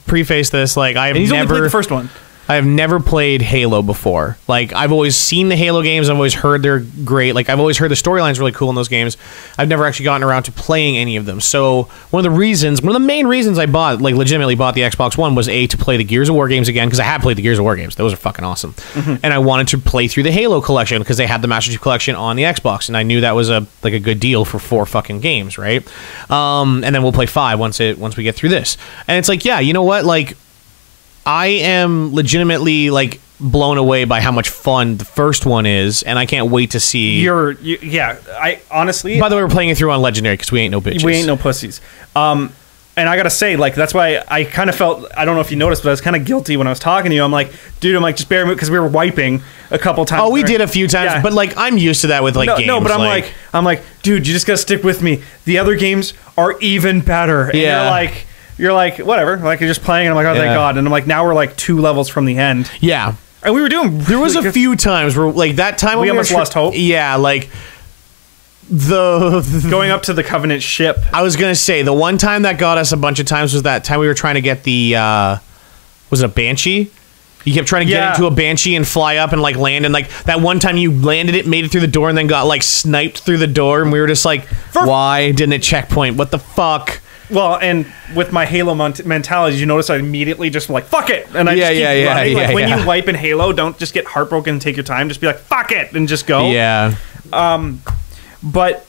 preface this, like I've And he's only never played the first one. I've never played Halo before. Like I've always seen the Halo games. I've always heard they're great. Like I've always heard the storyline's really cool in those games. I've never actually gotten around to playing any of them. So one of the main reasons I legitimately bought the Xbox One was to play the Gears of War games again, because I had played the Gears of War games. Those are fucking awesome. And I wanted to play through the Halo collection because they had the Master Chief collection on the Xbox, and I knew that was a good deal for 4 fucking games, right? And then we'll play 5 once we get through this. And it's like, yeah, you know what? Like I am legitimately like blown away by how much fun the first one is, and I can't wait to see. Yeah. I honestly. By the way, we're playing it through on Legendary because we ain't no bitches. We ain't no pussies. And I gotta say, like, that's why I kind of felt, I don't know if you noticed, but I was kind of guilty when I was talking to you. I'm like, dude, just bear with me, because we were wiping a couple times. Oh, we did a few times, Yeah. but like I'm used to that with games. No, but I'm like, dude, you just gotta stick with me. The other games are even better. And you're like, whatever. Like, you're just playing, and I'm like, oh, thank Yeah. God. And I'm like, now we're like 2 levels from the end. yeah. And we were doing. There was a few times where like that time We when almost lost hope. Yeah, like the going up to the Covenant ship. I was gonna say the one time that got us a bunch of times was that time we were trying to get the was it a Banshee? You kept trying to get into a Banshee and fly up and like land, and like that one time you landed it, made it through the door, and then got like sniped through the door, and we were just like, why didn't it checkpoint? What the fuck? Well, and with my Halo mentality, you notice I immediately just like, fuck it, and I just keep running. Like, when you wipe in Halo, don't just get heartbroken and take your time. Just be like, fuck it, and just go. Yeah. But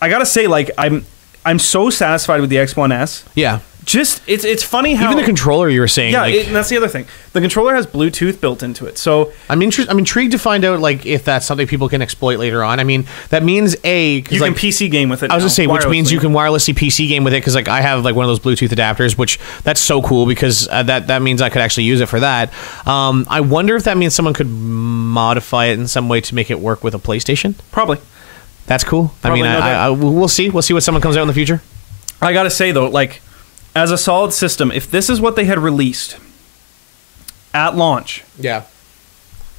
I gotta say, like, I'm so satisfied with the X1S. Yeah. Just it's funny how Even the controller you were saying. Yeah, like, and that's the other thing. The controller has Bluetooth built into it, so I'm intrigued to find out like if that's something people can exploit later on. I mean, that means you can like, PC game with it. I was now, gonna say, which means wirelessly. you can wirelessly PC game with it, because like I have like one of those Bluetooth adapters, which that's so cool because that means I could actually use it for that. I wonder if that means someone could modify it in some way to make it work with a PlayStation. Probably. That's cool. Probably, I mean, we'll see. We'll see what someone comes out in the future. I gotta say though, like, as a solid system, if this is what they had released at launch, Yeah.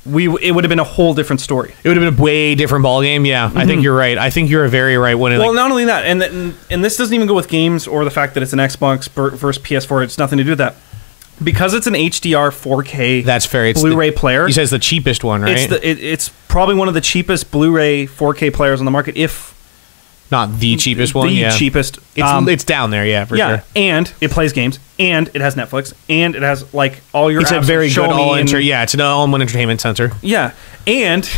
it would have been a whole different story. It would have been a way different ballgame. Yeah, I think you're right. I think you're very right. When Well, not only that, and this doesn't even go with games or the fact that it's an Xbox versus PS4. It's nothing to do with that. Because it's an HDR 4K that's fair. It's Blu-ray player. You said it's the cheapest one, right? It's probably one of the cheapest Blu-ray 4K players on the market, if not the cheapest one. The cheapest. It's down there, yeah, for sure. And it plays games, and it has Netflix, and it has like all your. It's apps a very Show good Me it's an all-in-one entertainment center. Yeah, and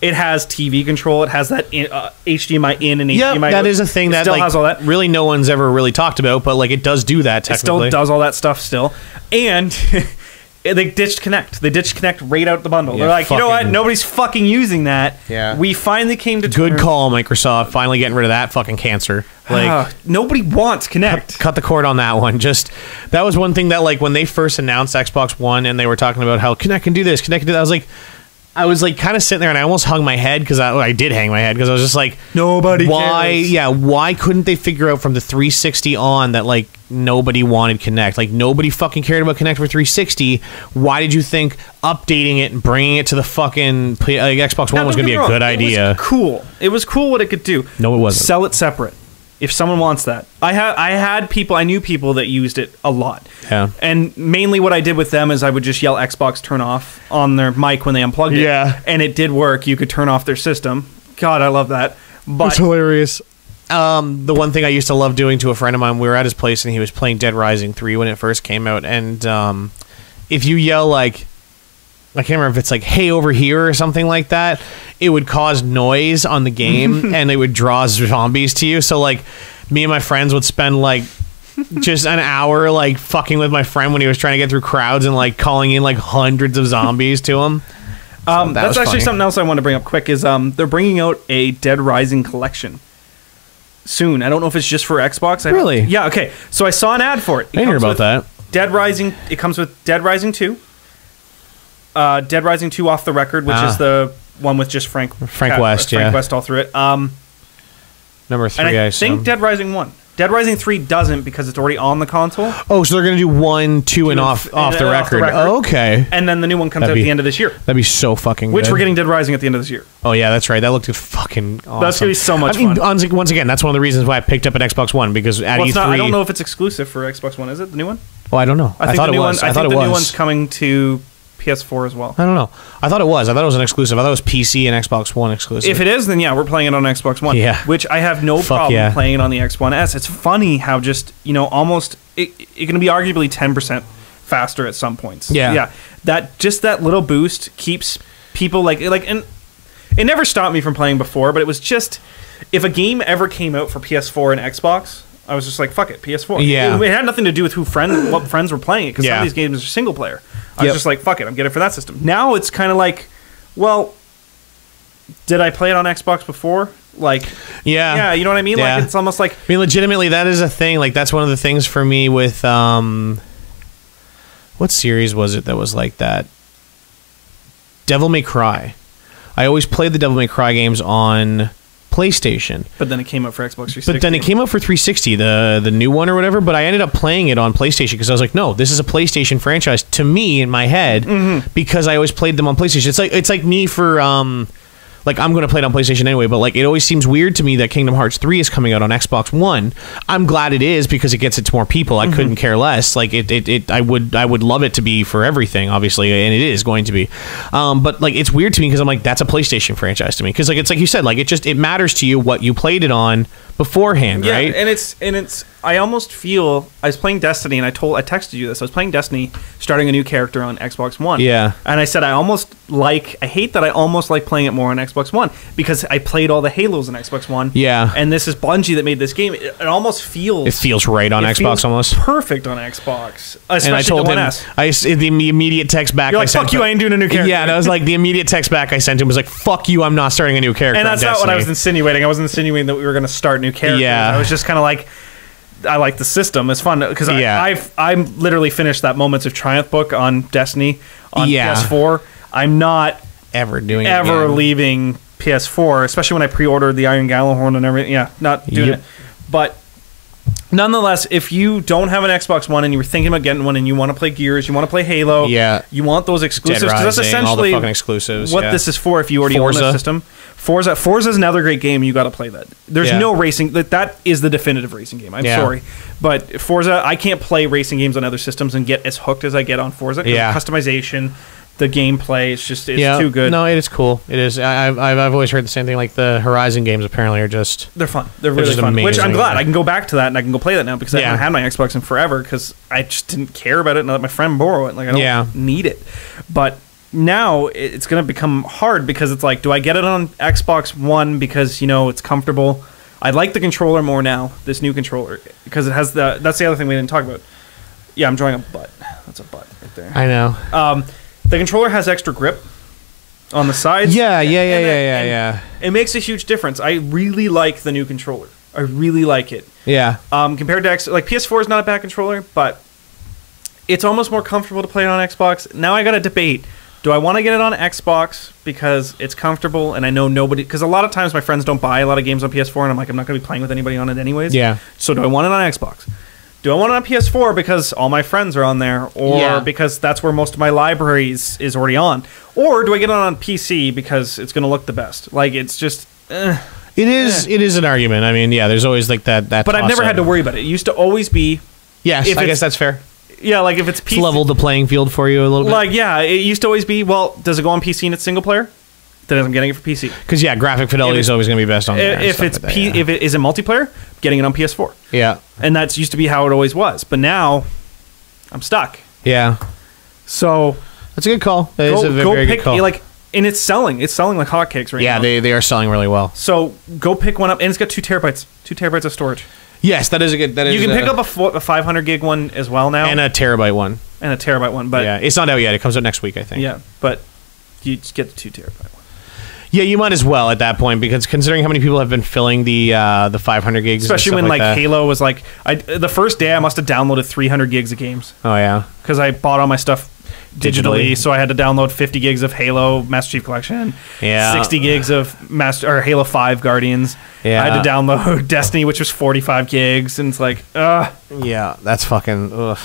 it has TV control. It has that HDMI in and HDMI out. That is a thing that still like has all that. really no one's ever really talked about, but like it does do that It still technically. does all that stuff still, and. They ditched Kinect. They ditched Kinect right out the bundle. Yeah, They're like, you know what? fucking- Nobody's fucking using that. Yeah. We finally came to Good terms. call, Microsoft. Finally getting rid of that fucking cancer. Like, Nobody wants Kinect. cut the cord on that one. Just that was one thing that like when they first announced Xbox One and they were talking about how Kinect can do this, Kinect can do that. I was like kind of sitting there and I almost hung my head because I did hang my head because I was just like, Nobody why? cares. Yeah, why couldn't they figure out from the 360 on that like nobody wanted Kinect? Like nobody fucking cared about Kinect for 360. Why did you think updating it and bringing it to the fucking Xbox One Now, was don't going to get be me a wrong, good It idea? was cool. It was cool what it could do. No, it wasn't. Sell it separate. If someone wants that, I knew people that used it a lot. Yeah. And mainly what I did with them is I would just yell Xbox turn off on their mic when they unplugged it. Yeah. And it did work. You could turn off their system. God, I love that. But hilarious. The one thing I used to love doing to a friend of mine, we were at his place and he was playing Dead Rising 3 when it first came out, and if you yell like, I can't remember if it's like "Hey, over here" or something like that, it would cause noise on the game and it would draw zombies to you. So like, me and my friends would spend like just an hour like fucking with my friend when he was trying to get through crowds and like calling in like hundreds of zombies to him. So that's was actually funny. something else I want to bring up quick is they're bringing out a Dead Rising collection soon. I don't know if it's just for Xbox. Really? Yeah, okay. So I saw an ad for it. I didn't hear about that. Dead Rising. It comes with Dead Rising 2. Dead Rising 2 Off the Record, which is the one with just Frank West, Frank yeah. West all through it. Number 3, And I assume. think Dead Rising 1. Dead Rising 3 doesn't because it's already on the console. Oh, so they're gonna do 1, 2, and off the record. Oh, okay. And then the new one comes out at the end of this year. That'd be so fucking Which good. we're getting Dead Rising at the end of this year. Oh yeah, that's right. That looked fucking awesome. That's gonna be so much fun. fun. Once again, that's one of the reasons why I picked up an Xbox One, because at Well, E3. it's not, I don't know if it's exclusive for Xbox One. Is it the new one? Well, I don't know. I think thought the it new was. one. I thought think it the new was. one's coming to PS4 as well. I don't know. I thought it was. I thought it was an exclusive. I thought it was PC and Xbox One exclusive. If it is, then yeah, we're playing it on Xbox One. Yeah. Which I have no problem yeah. playing it on the X1S. It's funny how just, almost, it can be arguably 10% faster at some points. Yeah. Yeah. That little boost keeps people and it never stopped me from playing before, but it was just, if a game ever came out for PS4 and Xbox, I was just like, fuck it, PS4. Yeah. It had nothing to do with what friends were playing it, because some Yeah. of these games are single player. I was Yep. just like, fuck it, I'm getting it for that system. Now it's kind of like, well, did I play it on Xbox before? Like, Yeah. you know what I mean? Yeah. Like, it's almost like, I mean, legitimately, that is a thing. Like, that's one of the things for me with what series was it that was like that? Devil May Cry. I always played the Devil May Cry games on PlayStation. but then it came up for Xbox 360. But then it came out for 360, the new one or whatever. But I ended up playing it on PlayStation because I was like, no, this is a PlayStation franchise to me in my head because I always played them on PlayStation. It's like me for like I'm going to play it on PlayStation anyway. But like it always seems weird to me that Kingdom Hearts 3 is coming out on Xbox One. I'm glad it is because it gets it to more people. I couldn't care less. Like I would love it to be for everything, obviously, and it is going to be. But like it's weird to me because I'm like that's a PlayStation franchise to me because like it's like you said, like it matters to you what you played it on beforehand, yeah, right? and it's I almost feel I was playing Destiny and I texted you this. I was playing Destiny, starting a new character on Xbox One. Yeah. And I said I hate that I almost like playing it more on Xbox One because I played all the Halos on Xbox One. Yeah. And this is Bungie that made this game. It almost feels It feels right on it Xbox feels almost. perfect on Xbox, especially And I told the him, One S. the immediate text back You're I like, sent fuck you, I ain't doing a new character. Yeah, and I was like, the immediate text back I sent him was like, fuck you, I'm not starting a new character. And on that's not what I was Destiny. insinuating. I was insinuating that we were going to start new characters. Yeah. I was just kind of like, I like the system. It's fun because Yeah. I'm literally finished that Moments of Triumph book on Destiny on Yeah. PS4. I'm not ever doing it ever again. leaving PS4, especially when I pre-ordered the Iron Gallahorn and everything. Yeah, not doing Yep. it. But nonetheless, if you don't have an Xbox One and you were thinking about getting one and you want to play Gears, you want to play Halo, Yeah. you want those exclusives, Dead because that's Rising, all the essentially fucking exclusives. what yeah. this is for if you already own Forza. the system. Forza is another great game. You got to play that. There's Yeah. no racing. That is the definitive racing game. I'm Yeah. sorry, but Forza, I can't play racing games on other systems and get as hooked as I get on Forza. 'Cause Yeah. the customization, the gameplay, it's yeah. too good. No, it is cool. It is. I've always heard the same thing. Like the Horizon games apparently are just. They're fun. They're Which really is fun. Which I'm amazing, glad yeah. I can go back to that and I can go play that now because I Yeah. haven't had my Xbox in forever because I just didn't care about it and I let my friend borrow it. Like I don't Yeah. need it. But now it's going to become hard because it's like, do I get it on Xbox One because it's comfortable? I like the controller more now. This new controller because it has that's the other thing we didn't talk about. Yeah, I'm drawing a butt. That's a butt right there. I know. The controller has extra grip on the sides. Yeah. and Yeah. It makes a huge difference. I really like the new controller. I really like it. Yeah. Compared to PS4 is not a bad controller, but it's almost more comfortable to play it on Xbox. Now I got to debate. Do I want to get it on Xbox because it's comfortable and I know nobody... Because a lot of times my friends don't buy a lot of games on PS4 and I'm like, I'm not going to be playing with anybody on it anyways. Yeah. So do I want it on Xbox? Do I want it on PS4 because all my friends are on there or Yeah. because that's where most of my library is already on? Or do I get it on PC because it's going to look the best? Like, it's just... It is. It is an argument. I mean, yeah. There's always like that. But I've never had to worry about it. It used to always be... Yes, if I it's- guess that's fair. Yeah, like if it's PC... It's leveled the playing field for you a little bit. Like, yeah, it used to always be, well, does it go on PC and it's single player? Then I'm getting it for PC. Because yeah, graphic fidelity is always going to be best on there. and If stuff it's like that, yeah. if it is a multiplayer, getting it on PS4. Yeah. And that's used to be how it always was. But now, I'm stuck. Yeah. So That's a good call. That is a very pick good call. and it's selling like hotcakes right yeah, now. they are selling really well. So go pick one up, and it's got 2 terabytes of storage. Yes, that is a good. That is. You can pick up a 500 gig one as well now, and a terabyte one. and a terabyte one. But Yeah, it's not out yet. It comes out next week, I think. yeah, but you just get the 2 terabyte one. Yeah, you might as well at that point because considering how many people have been filling the 500 gigs, and Especially stuff when like that. Halo was like, the first day I must have downloaded 300 gigs of games Oh yeah. because I bought all my stuff digitally, Digitally. so I had to download 50 gigs of Halo Master Chief Collection, Yeah. 60 gigs of Halo 5 Guardians. Yeah. I had to download Destiny, which was 45 gigs, and it's like, Yeah, that's fucking. Ugh.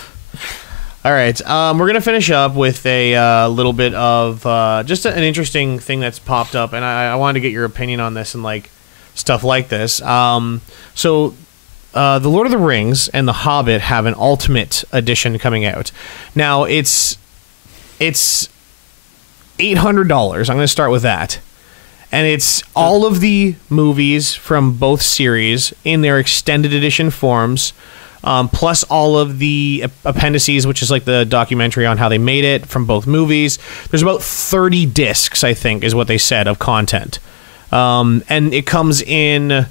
All right, we're gonna finish up with a little bit of just an interesting thing that's popped up, and I wanted to get your opinion on this and like stuff like this. So, the Lord of the Rings and the Hobbit have an Ultimate Edition coming out. Now it's $800. I'm gonna start with that. And it's all of the movies from both series in their extended edition forms, plus all of the appendices, which is like the documentary on how they made it from both movies. There's about 30 discs, I think, is what they said, of content. And it comes in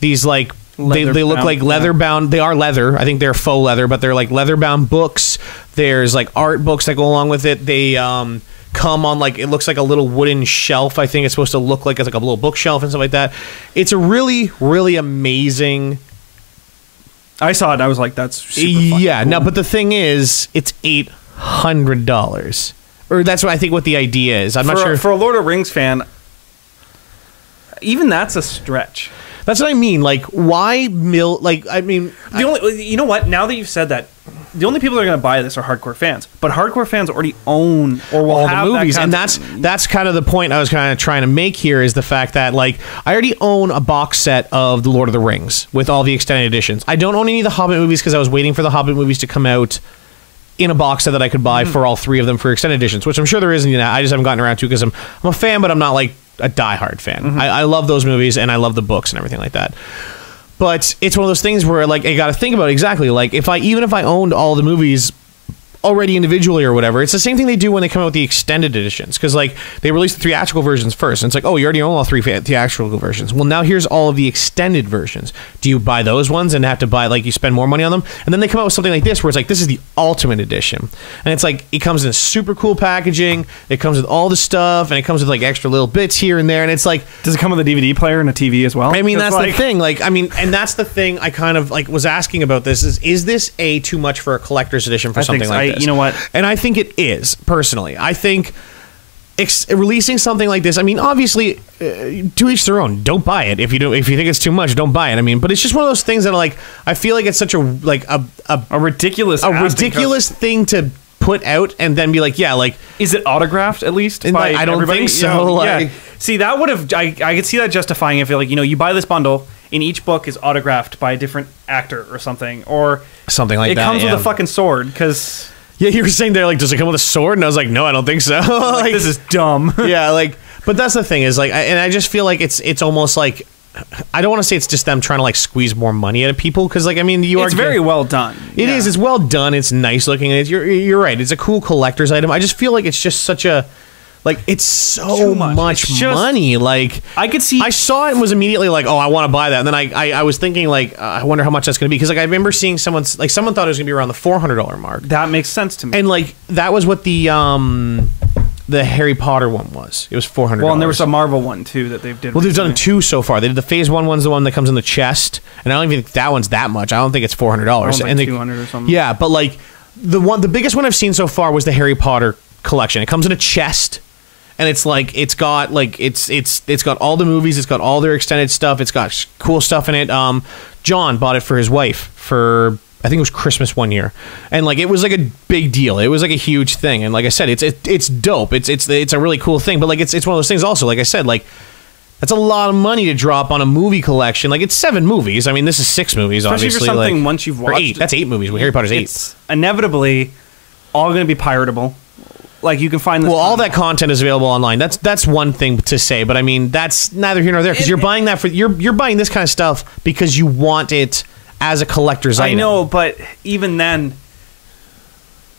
these like They look like leather bound. They are leather. I think they're faux leather, but they're like leather bound books. There's like art books that go along with it. They come on like, it looks like a little wooden shelf. I think it's supposed to look like it's like a little bookshelf and stuff like that. It's a really, really amazing. I saw it and I was like, that's super yeah. cool. Now, but the thing is, it's $800, or that's what I think what the idea is. I'm not sure. For a Lord of the Rings fan, even that's a stretch. That's what I mean. Like, why like, I mean, You know what? Now that you've said that, the only people that are going to buy this are hardcore fans. But hardcore fans already own or will all have the movies, that and content. that's kind of the point I was kind of trying to make here, is the fact that, like, I already own a box set of the Lord of the Rings with all the extended editions. I don't own any of the Hobbit movies because I was waiting for the Hobbit movies to come out in a box set that I could buy for all 3 of them for extended editions, which I'm sure there isn't yet. I just haven't gotten around to because I'm a fan, but I'm not like a diehard fan. I love those movies and I love the books and everything like that. But it's one of those things where, like, I got to think about exactly, like, even if I owned all the movies already individually or whatever, it's the same thing they do when they come out with the extended editions, because, like, they release the theatrical versions first, and it's like, oh, you already own all 3 theatrical versions. Well, now here's all of the extended versions. Do you buy those ones and have to buy, like, you spend more money on them? And then they come out with something like this, where it's like, this is the ultimate edition, and it's like, it comes in super cool packaging, it comes with all the stuff, and it comes with, like, extra little bits here and there, and it's like, Does it come with a DVD player and a TV as well? I mean, that's like, the thing. Like, I mean, and that's the thing I kind of, like, was asking about this is this too much for a collector's edition for something like this? You know what? And I think it is, personally. I think releasing something like this, I mean, obviously, to each their own. Don't buy it. If you think it's too much, don't buy it. I mean, but it's just one of those things that are like, I feel like it's such a ridiculous thing to put out and then be like, yeah, like, is it autographed at least? By I don't everybody? think so. You know, like, yeah. See, that would have I could see that justifying if, like, you know, you buy this bundle and each book is autographed by a different actor or something, or something like it that. comes yeah. with a fucking sword, because yeah, you were saying there, like, does it come with a sword? And I was like, no, I don't think so. like, this is dumb. Yeah, like, but that's the thing is, like, and I just feel like it's almost like, I don't want to say it's just them trying to, like, squeeze more money out of people, because, like, I mean, It's very well done. It is. It's well done. It's nice looking. You're right. It's a cool collector's item. I just feel like it's just such a, like, it's so Too much. much It's just- money. Like, I could see. I saw it and was immediately like, oh, I want to buy that. And then I was thinking, like, I wonder how much that's going to be, because, like, I remember seeing someone thought it was going to be around the $400 mark. That makes sense to me. And, like, that was what the Harry Potter one was. It was $400. Well, and there was a Marvel one too that they've did. Well, they've done recently. 2 so far. They did the Phase 1 one's the one that comes in the chest, and I don't even think that one's that much. I don't think it's $400. Like and they, 200 or something. Yeah, but, like, the biggest one I've seen so far was the Harry Potter collection. It comes in a chest, and it's like it's got all the movies. It's got all their extended stuff. It's got cool stuff in it. John bought it for his wife for, I think it was Christmas one year, and, like, it was like a big deal. It was like a huge thing, and, like I said, it's dope. It's a really cool thing. But, like, it's one of those things. Also, like I said, like, that's a lot of money to drop on a movie collection. Like, it's 7 movies. I mean, this is 6 movies, Especially obviously. for something like, once you've or watched. 8. That's 8 movies. Harry Potter's 8. It's inevitably all going to be piratable. Like, you can find this. Well, all that content is available online. That's one thing to say, but I mean, that's neither here nor there, because you're buying that for you're buying this kind of stuff because you want it as a collector's item. I know, but even then,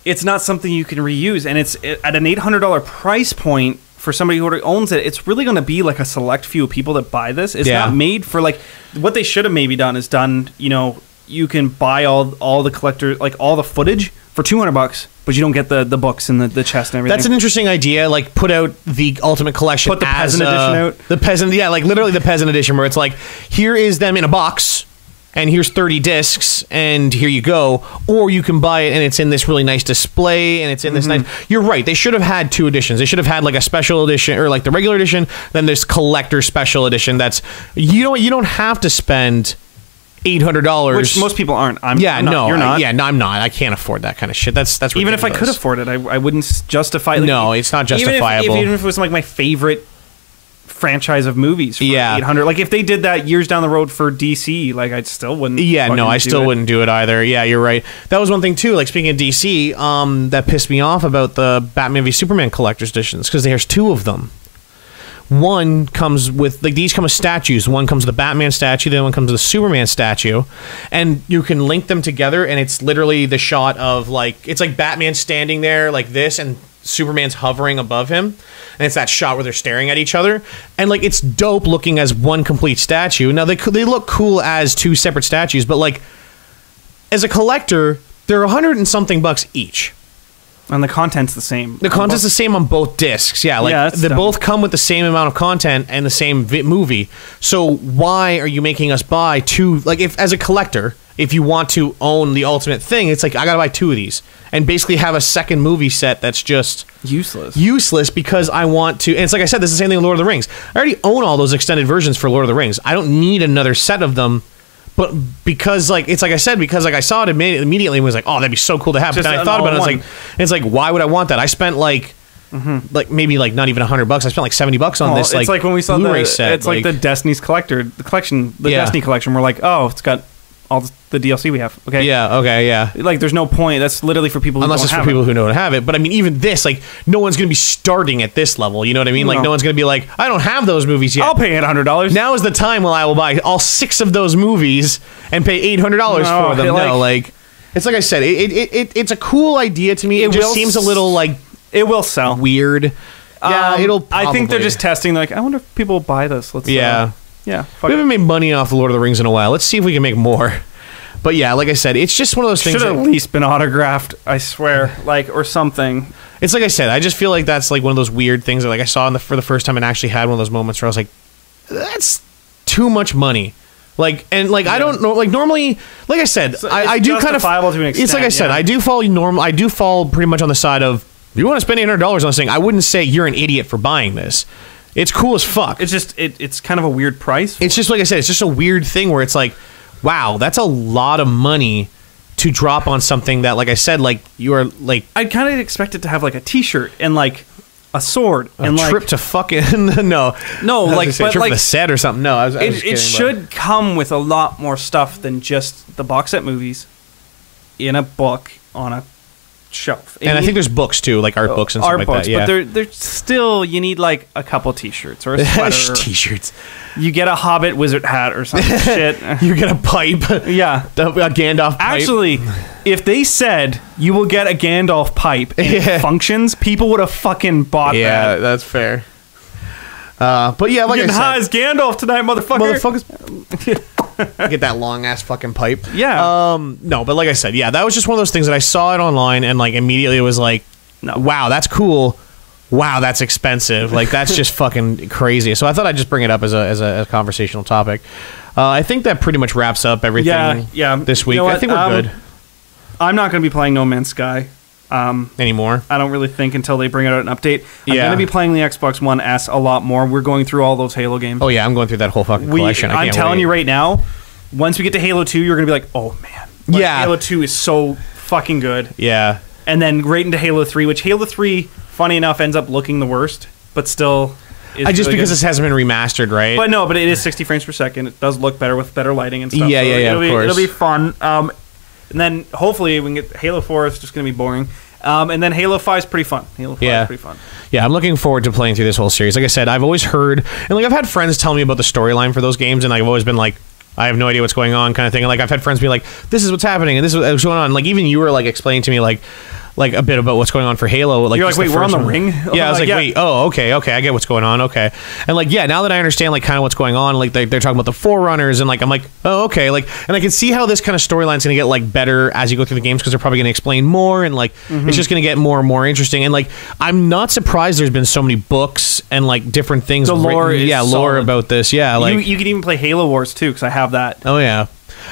it's not something you can reuse, and it's at an $800 price point for somebody who already owns it. It's really going to be like a select few of people that buy this. It's not made for, like, what they should have maybe done is done. You know, you can buy all the collector, like, all the footage for $200, but you don't get the books and the chest and everything. That's an interesting idea. Like, put out the Ultimate Collection. Put the peasant edition out. The peasant, yeah, like literally the peasant edition, where it's like, here is them in a box, and here's 30 discs, and here you go. Or you can buy it, and it's in this really nice display, and it's in this nice. You're right. They should have had 2 editions. They should have had, like, a special edition, or, like, the regular edition. Then there's collector special edition. That's, you know what? You don't have to spend $800, which most people aren't. You're not. Yeah, no, I'm not. I can't afford that kind of shit. That's ridiculous. Even if I could afford it, I wouldn't justify. Like, no, it's not justifiable. Even if it was, like, my favorite franchise of movies for $800. Like, if they did that years down the road for DC, like, I still wouldn't. Yeah, no, I still wouldn't do it either. Yeah, you're right. That was one thing too. Like, speaking of DC, that pissed me off about the Batman v Superman collector's editions, because there's 2 of them. One comes with, like, these come with statues. One comes with the Batman statue, the other one comes with the Superman statue, and you can link them together, and it's literally the shot of, like, it's like Batman standing there like this, and Superman's hovering above him. and it's that shot where they're staring at each other, and like it's dope looking as one complete statue. Now they look cool as two separate statues, but like as a collector, they're $100 and something each. And the content's the same. The content's the same on both discs. Yeah, like Yeah, that's they dumb. both come with the same amount of content and the same movie. So why are you making us buy two? Like, if as a collector, if you want to own the ultimate thing, it's like I gotta buy two of these and basically have a second movie set that's just useless because I want to. And it's like I said, this is the same thing with Lord of the Rings. I already own all those extended versions for Lord of the Rings. I don't need another set of them. But because like it's like I said, because like I saw it immediately and was like, oh, that'd be so cool to have. But Just then I an thought about it, all-in-one. and it's like, why would I want that? I spent like maybe like not even $100. I spent like $70 on this. It's like when we saw Blu-ray the set. it's like the Destiny's collection. Yeah. Destiny collection. We're like, oh, it's got all the DLC we have. Okay. yeah, okay, yeah. Like, there's no point. That's literally for people who Unless don't it's for have people it. who know how to have it. But I mean, even this, like, no one's gonna be starting at this level. You know what I mean? Like, No. no one's gonna be like, I don't have those movies yet. I'll pay $100. Now is the time when I will buy all 6 of those movies and pay $800 No, for them. like- No, like, it's like I said, it's a cool idea to me. It just will seems a little like It will sell. weird. Yeah, it'll. I think they're probably. just testing. Like, I wonder if people will buy this. Let's. Yeah. Yeah. We Fuck. haven't made money off the Lord of the Rings in a while. Let's see if we can make more. But yeah, like I said, it's just one of those things. Should have that- at least been autographed. I swear, like, or something. It's like I said, I just feel like that's like one of those weird things that like I saw for the first time and actually had one of those moments where I was like, that's too much money. Like, and like I don't know, like normally, like I said, I do kind of. justifiable to an It's like I extent, said, yeah. I do fall pretty much on the side of if you want to spend $800 on this thing, I wouldn't say you're an idiot for buying this. It's cool as fuck. It's just it's kind of a weird price. It's just like I said, it's just a weird thing where it's like, wow, that's a lot of money to drop on something that, like I said, like you are like I'd kind of expect it to have like a T-shirt and like a sword a and trip like to fucking no, No, I was like, gonna say but trip like- to the set or something. No, I was just it kidding, but- should come with a lot more stuff than just the box set movies in a book on a shelf. And I think there's books too, like art books and stuff art like books, that. Yeah, but they're still you need like a couple T-shirts or a sweater. T-shirts. You get a Hobbit wizard hat or some shit. You get a pipe. Yeah. A Gandalf pipe. Actually, if they said you will get a Gandalf pipe and Yeah. it functions, people would have fucking bought yeah, that. that's fair. But yeah, like Getting high I as Gandalf tonight, motherfucker. motherfuckers, get that long ass fucking pipe. Yeah. No, but like I said, yeah, that was just one of those things that I saw it online and like immediately it was like, No. wow, that's cool. Wow, that's expensive. Like that's just fucking crazy. So I thought I'd just bring it up as a conversational topic. I think that pretty much wraps up everything. Yeah. This week, You know I what? think we're good I'm not going to be playing No Man's Sky. anymore. I don't really think until they bring out an update. I'm Yeah. going to be playing the Xbox One S a lot more. We're going through all those Halo games. Oh yeah, I'm going through that whole fucking collection. I'm telling you right now, once we get to Halo 2, you're going to be like, oh man. Like, Yeah. Halo 2 is so fucking good. Yeah. And then right into Halo 3, which Halo 3, funny enough, ends up looking the worst, but still is Just really because good. this hasn't been remastered, right? But no, but it is 60 frames per second. It does look better with better lighting and stuff. Yeah, so yeah, yeah, It'll of be, course. It'll be fun. And then hopefully we can get Halo 4 is just going to be boring. And then Halo 5 is pretty fun. Halo 5 Yeah. is pretty fun. Yeah, I'm looking forward to playing through this whole series. Like I said, I've always heard, and like I've had friends tell me about the storyline for those games, and I've always been like, I have no idea what's going on, kind of thing. And like I've had friends be like, this is what's happening, and this is what's going on. Like even you were like explaining to me like a bit about what's going on for Halo. Like You're just like, wait, we're on first the one. ring? Yeah, I was like, Yeah. wait, oh, okay, I get what's going on, okay. And like, yeah, now that I understand like kind of what's going on, like they're talking about the Forerunners, and like I'm like, oh, okay, like, and I can see how this kind of storyline's gonna get like better as you go through the games because they're probably gonna explain more, and like it's just gonna get more and more interesting. And like, I'm not surprised there's been so many books and like different things. The lore written, is lore solid. about this, yeah, like you can even play Halo Wars too, because I have that. oh yeah.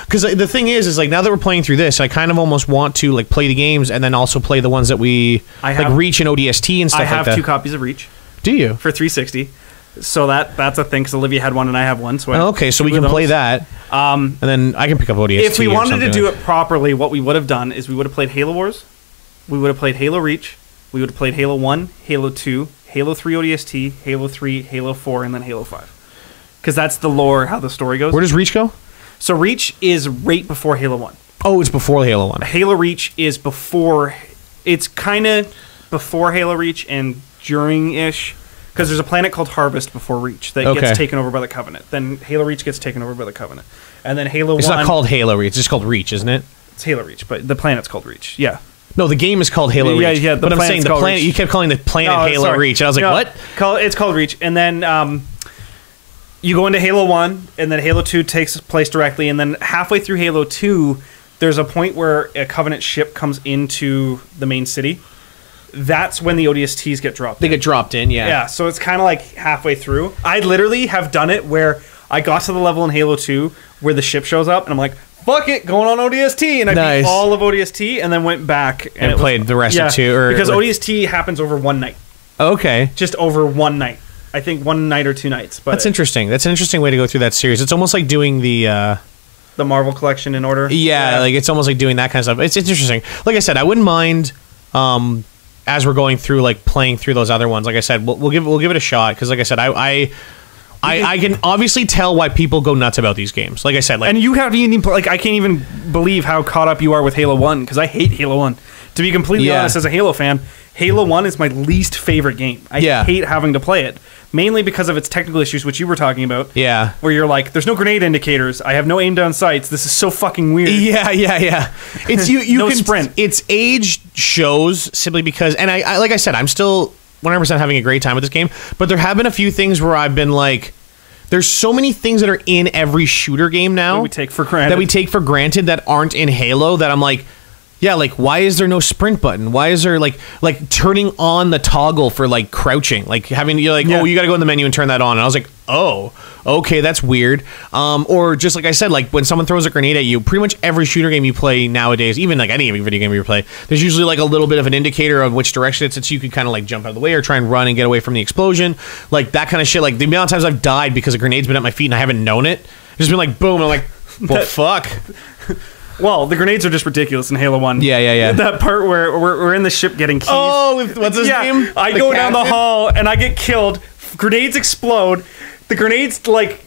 Because the thing is like now that we're playing through this, I kind of almost want to like play the games and then also play the ones that we I like have- Reach and ODST and stuff I have like that. 2 copies of Reach Do you? for 360. So that's a thing, because Olivia had one and I have one. So I Oh, have okay, so we 2 of can play those. that, and then I can pick up ODST. If we or wanted to something do like it properly, what we would have done is we would have played Halo Wars, we would have played Halo Reach, we would have played Halo 1, Halo 2, Halo 3 ODST, Halo 3, Halo 4, and then Halo 5. Because that's the lore, how the story goes. Where does Reach go? So Reach is right before Halo 1. Oh, it's before Halo 1. Halo Reach is before... It's kind of before Halo Reach and during-ish. Because there's a planet called Harvest before Reach that Okay. gets taken over by the Covenant. Then Halo Reach gets taken over by the Covenant. And then Halo It's 1... not called Halo Reach. It's just called Reach, isn't it? It's Halo Reach, but the planet's called Reach. Yeah. No, the game is called Halo Yeah, Reach. yeah, the but I'm planet's saying the called planet. Reach. You kept calling the planet Halo sorry. Reach, and I was like, No, what? It's called Reach, and then you go into Halo 1, and then Halo 2 takes place directly, and then halfway through Halo 2, there's a point where a Covenant ship comes into the main city. That's when the ODSTs get dropped. They get dropped in, yeah. Yeah, so it's kind of like halfway through. I literally have done it where I got to the level in Halo 2 where the ship shows up, and I'm like, fuck it, going on ODST, and I Nice. beat all of ODST, and then went back And it was- played the rest of 2, because ODST happens over one night, Okay. just over one night. I think one night or 2 nights. But That's interesting. That's an interesting way to go through that series. It's almost like doing the Marvel collection in order. yeah, like it's almost like doing that kind of stuff. It's interesting. Like I said, I wouldn't mind as we're going through like playing through those other ones. Like I said, we'll give it a shot because like I said, I can obviously tell why people go nuts about these games. Like I said, like And you haven't even like I can't even believe how caught up you are with Halo 1 because I hate Halo 1. To be completely Yeah. honest, as a Halo fan, Halo 1 is my least favorite game. I hate having to play it, mainly because of its technical issues, which you were talking about. yeah. Where you're like, there's no grenade indicators. I have no aim down sights. This is so fucking weird. Yeah. It's you No can sprint. Its age shows simply because, and I like I said, I'm still 100% having a great time with this game. But there have been a few things where I've been like, there's so many things that are in every shooter game now That we take for granted. that aren't in Halo that I'm like, yeah, like why is there no sprint button? Why is there like turning on the toggle for like crouching? Like having you're like, Yeah. oh, you got to go in the menu and turn that on. And I was like, oh, okay, that's weird. Or just like I said, like when someone throws a grenade at you, pretty much every shooter game you play nowadays, even like any video game you play, there's usually like a little bit of an indicator of which direction it's, so you can kind of like jump out of the way or try and run and get away from the explosion, like that kind of shit. Like the amount of times I've died because a grenade's been at my feet and I haven't known it. It's just been like boom, and I'm like, well, fuck. Well, the grenades are just ridiculous in Halo 1. Yeah. That part where we're in the ship getting keys. Oh, what's his name? I The go down the captain? hall and I get killed. Grenades explode. The grenades like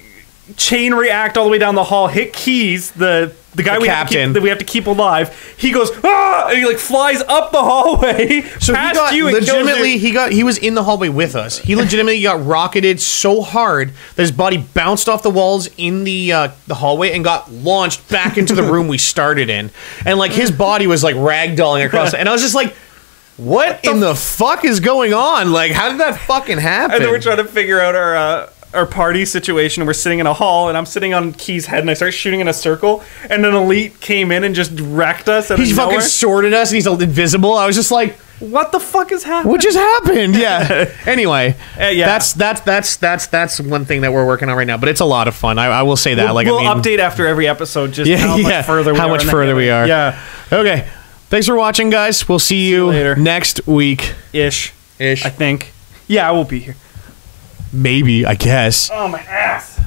chain react all the way down the hall. Hit keys. The guy The we captain. have to keep alive. He goes ah, and he like flies up the hallway So past he got you and legitimately kills you. he was in the hallway with us. He legitimately got rocketed so hard that his body bounced off the walls in the hallway and got launched back into the room we started in. And like his body was like ragdolling across and I was just like, what in the fuck is going on? Like how did that fucking happen? And then we're trying to figure out our party situation. We're sitting in a hall, and I'm sitting on Key's head, and I start shooting in a circle, and an elite came in and just wrecked us. He fucking sorted us and he's invisible. I was just like, what the fuck is happening? what just happened? Yeah. Anyway, yeah. that's one thing that we're working on right now. But it's a lot of fun. I will say that. We'll I mean, update after every episode just how much further we how are. much in the further we game. are. Yeah. Okay. Thanks for watching, guys. We'll see you later. next week. Ish. Ish. I think. Yeah, I will be here. Maybe, I guess. Oh, my ass.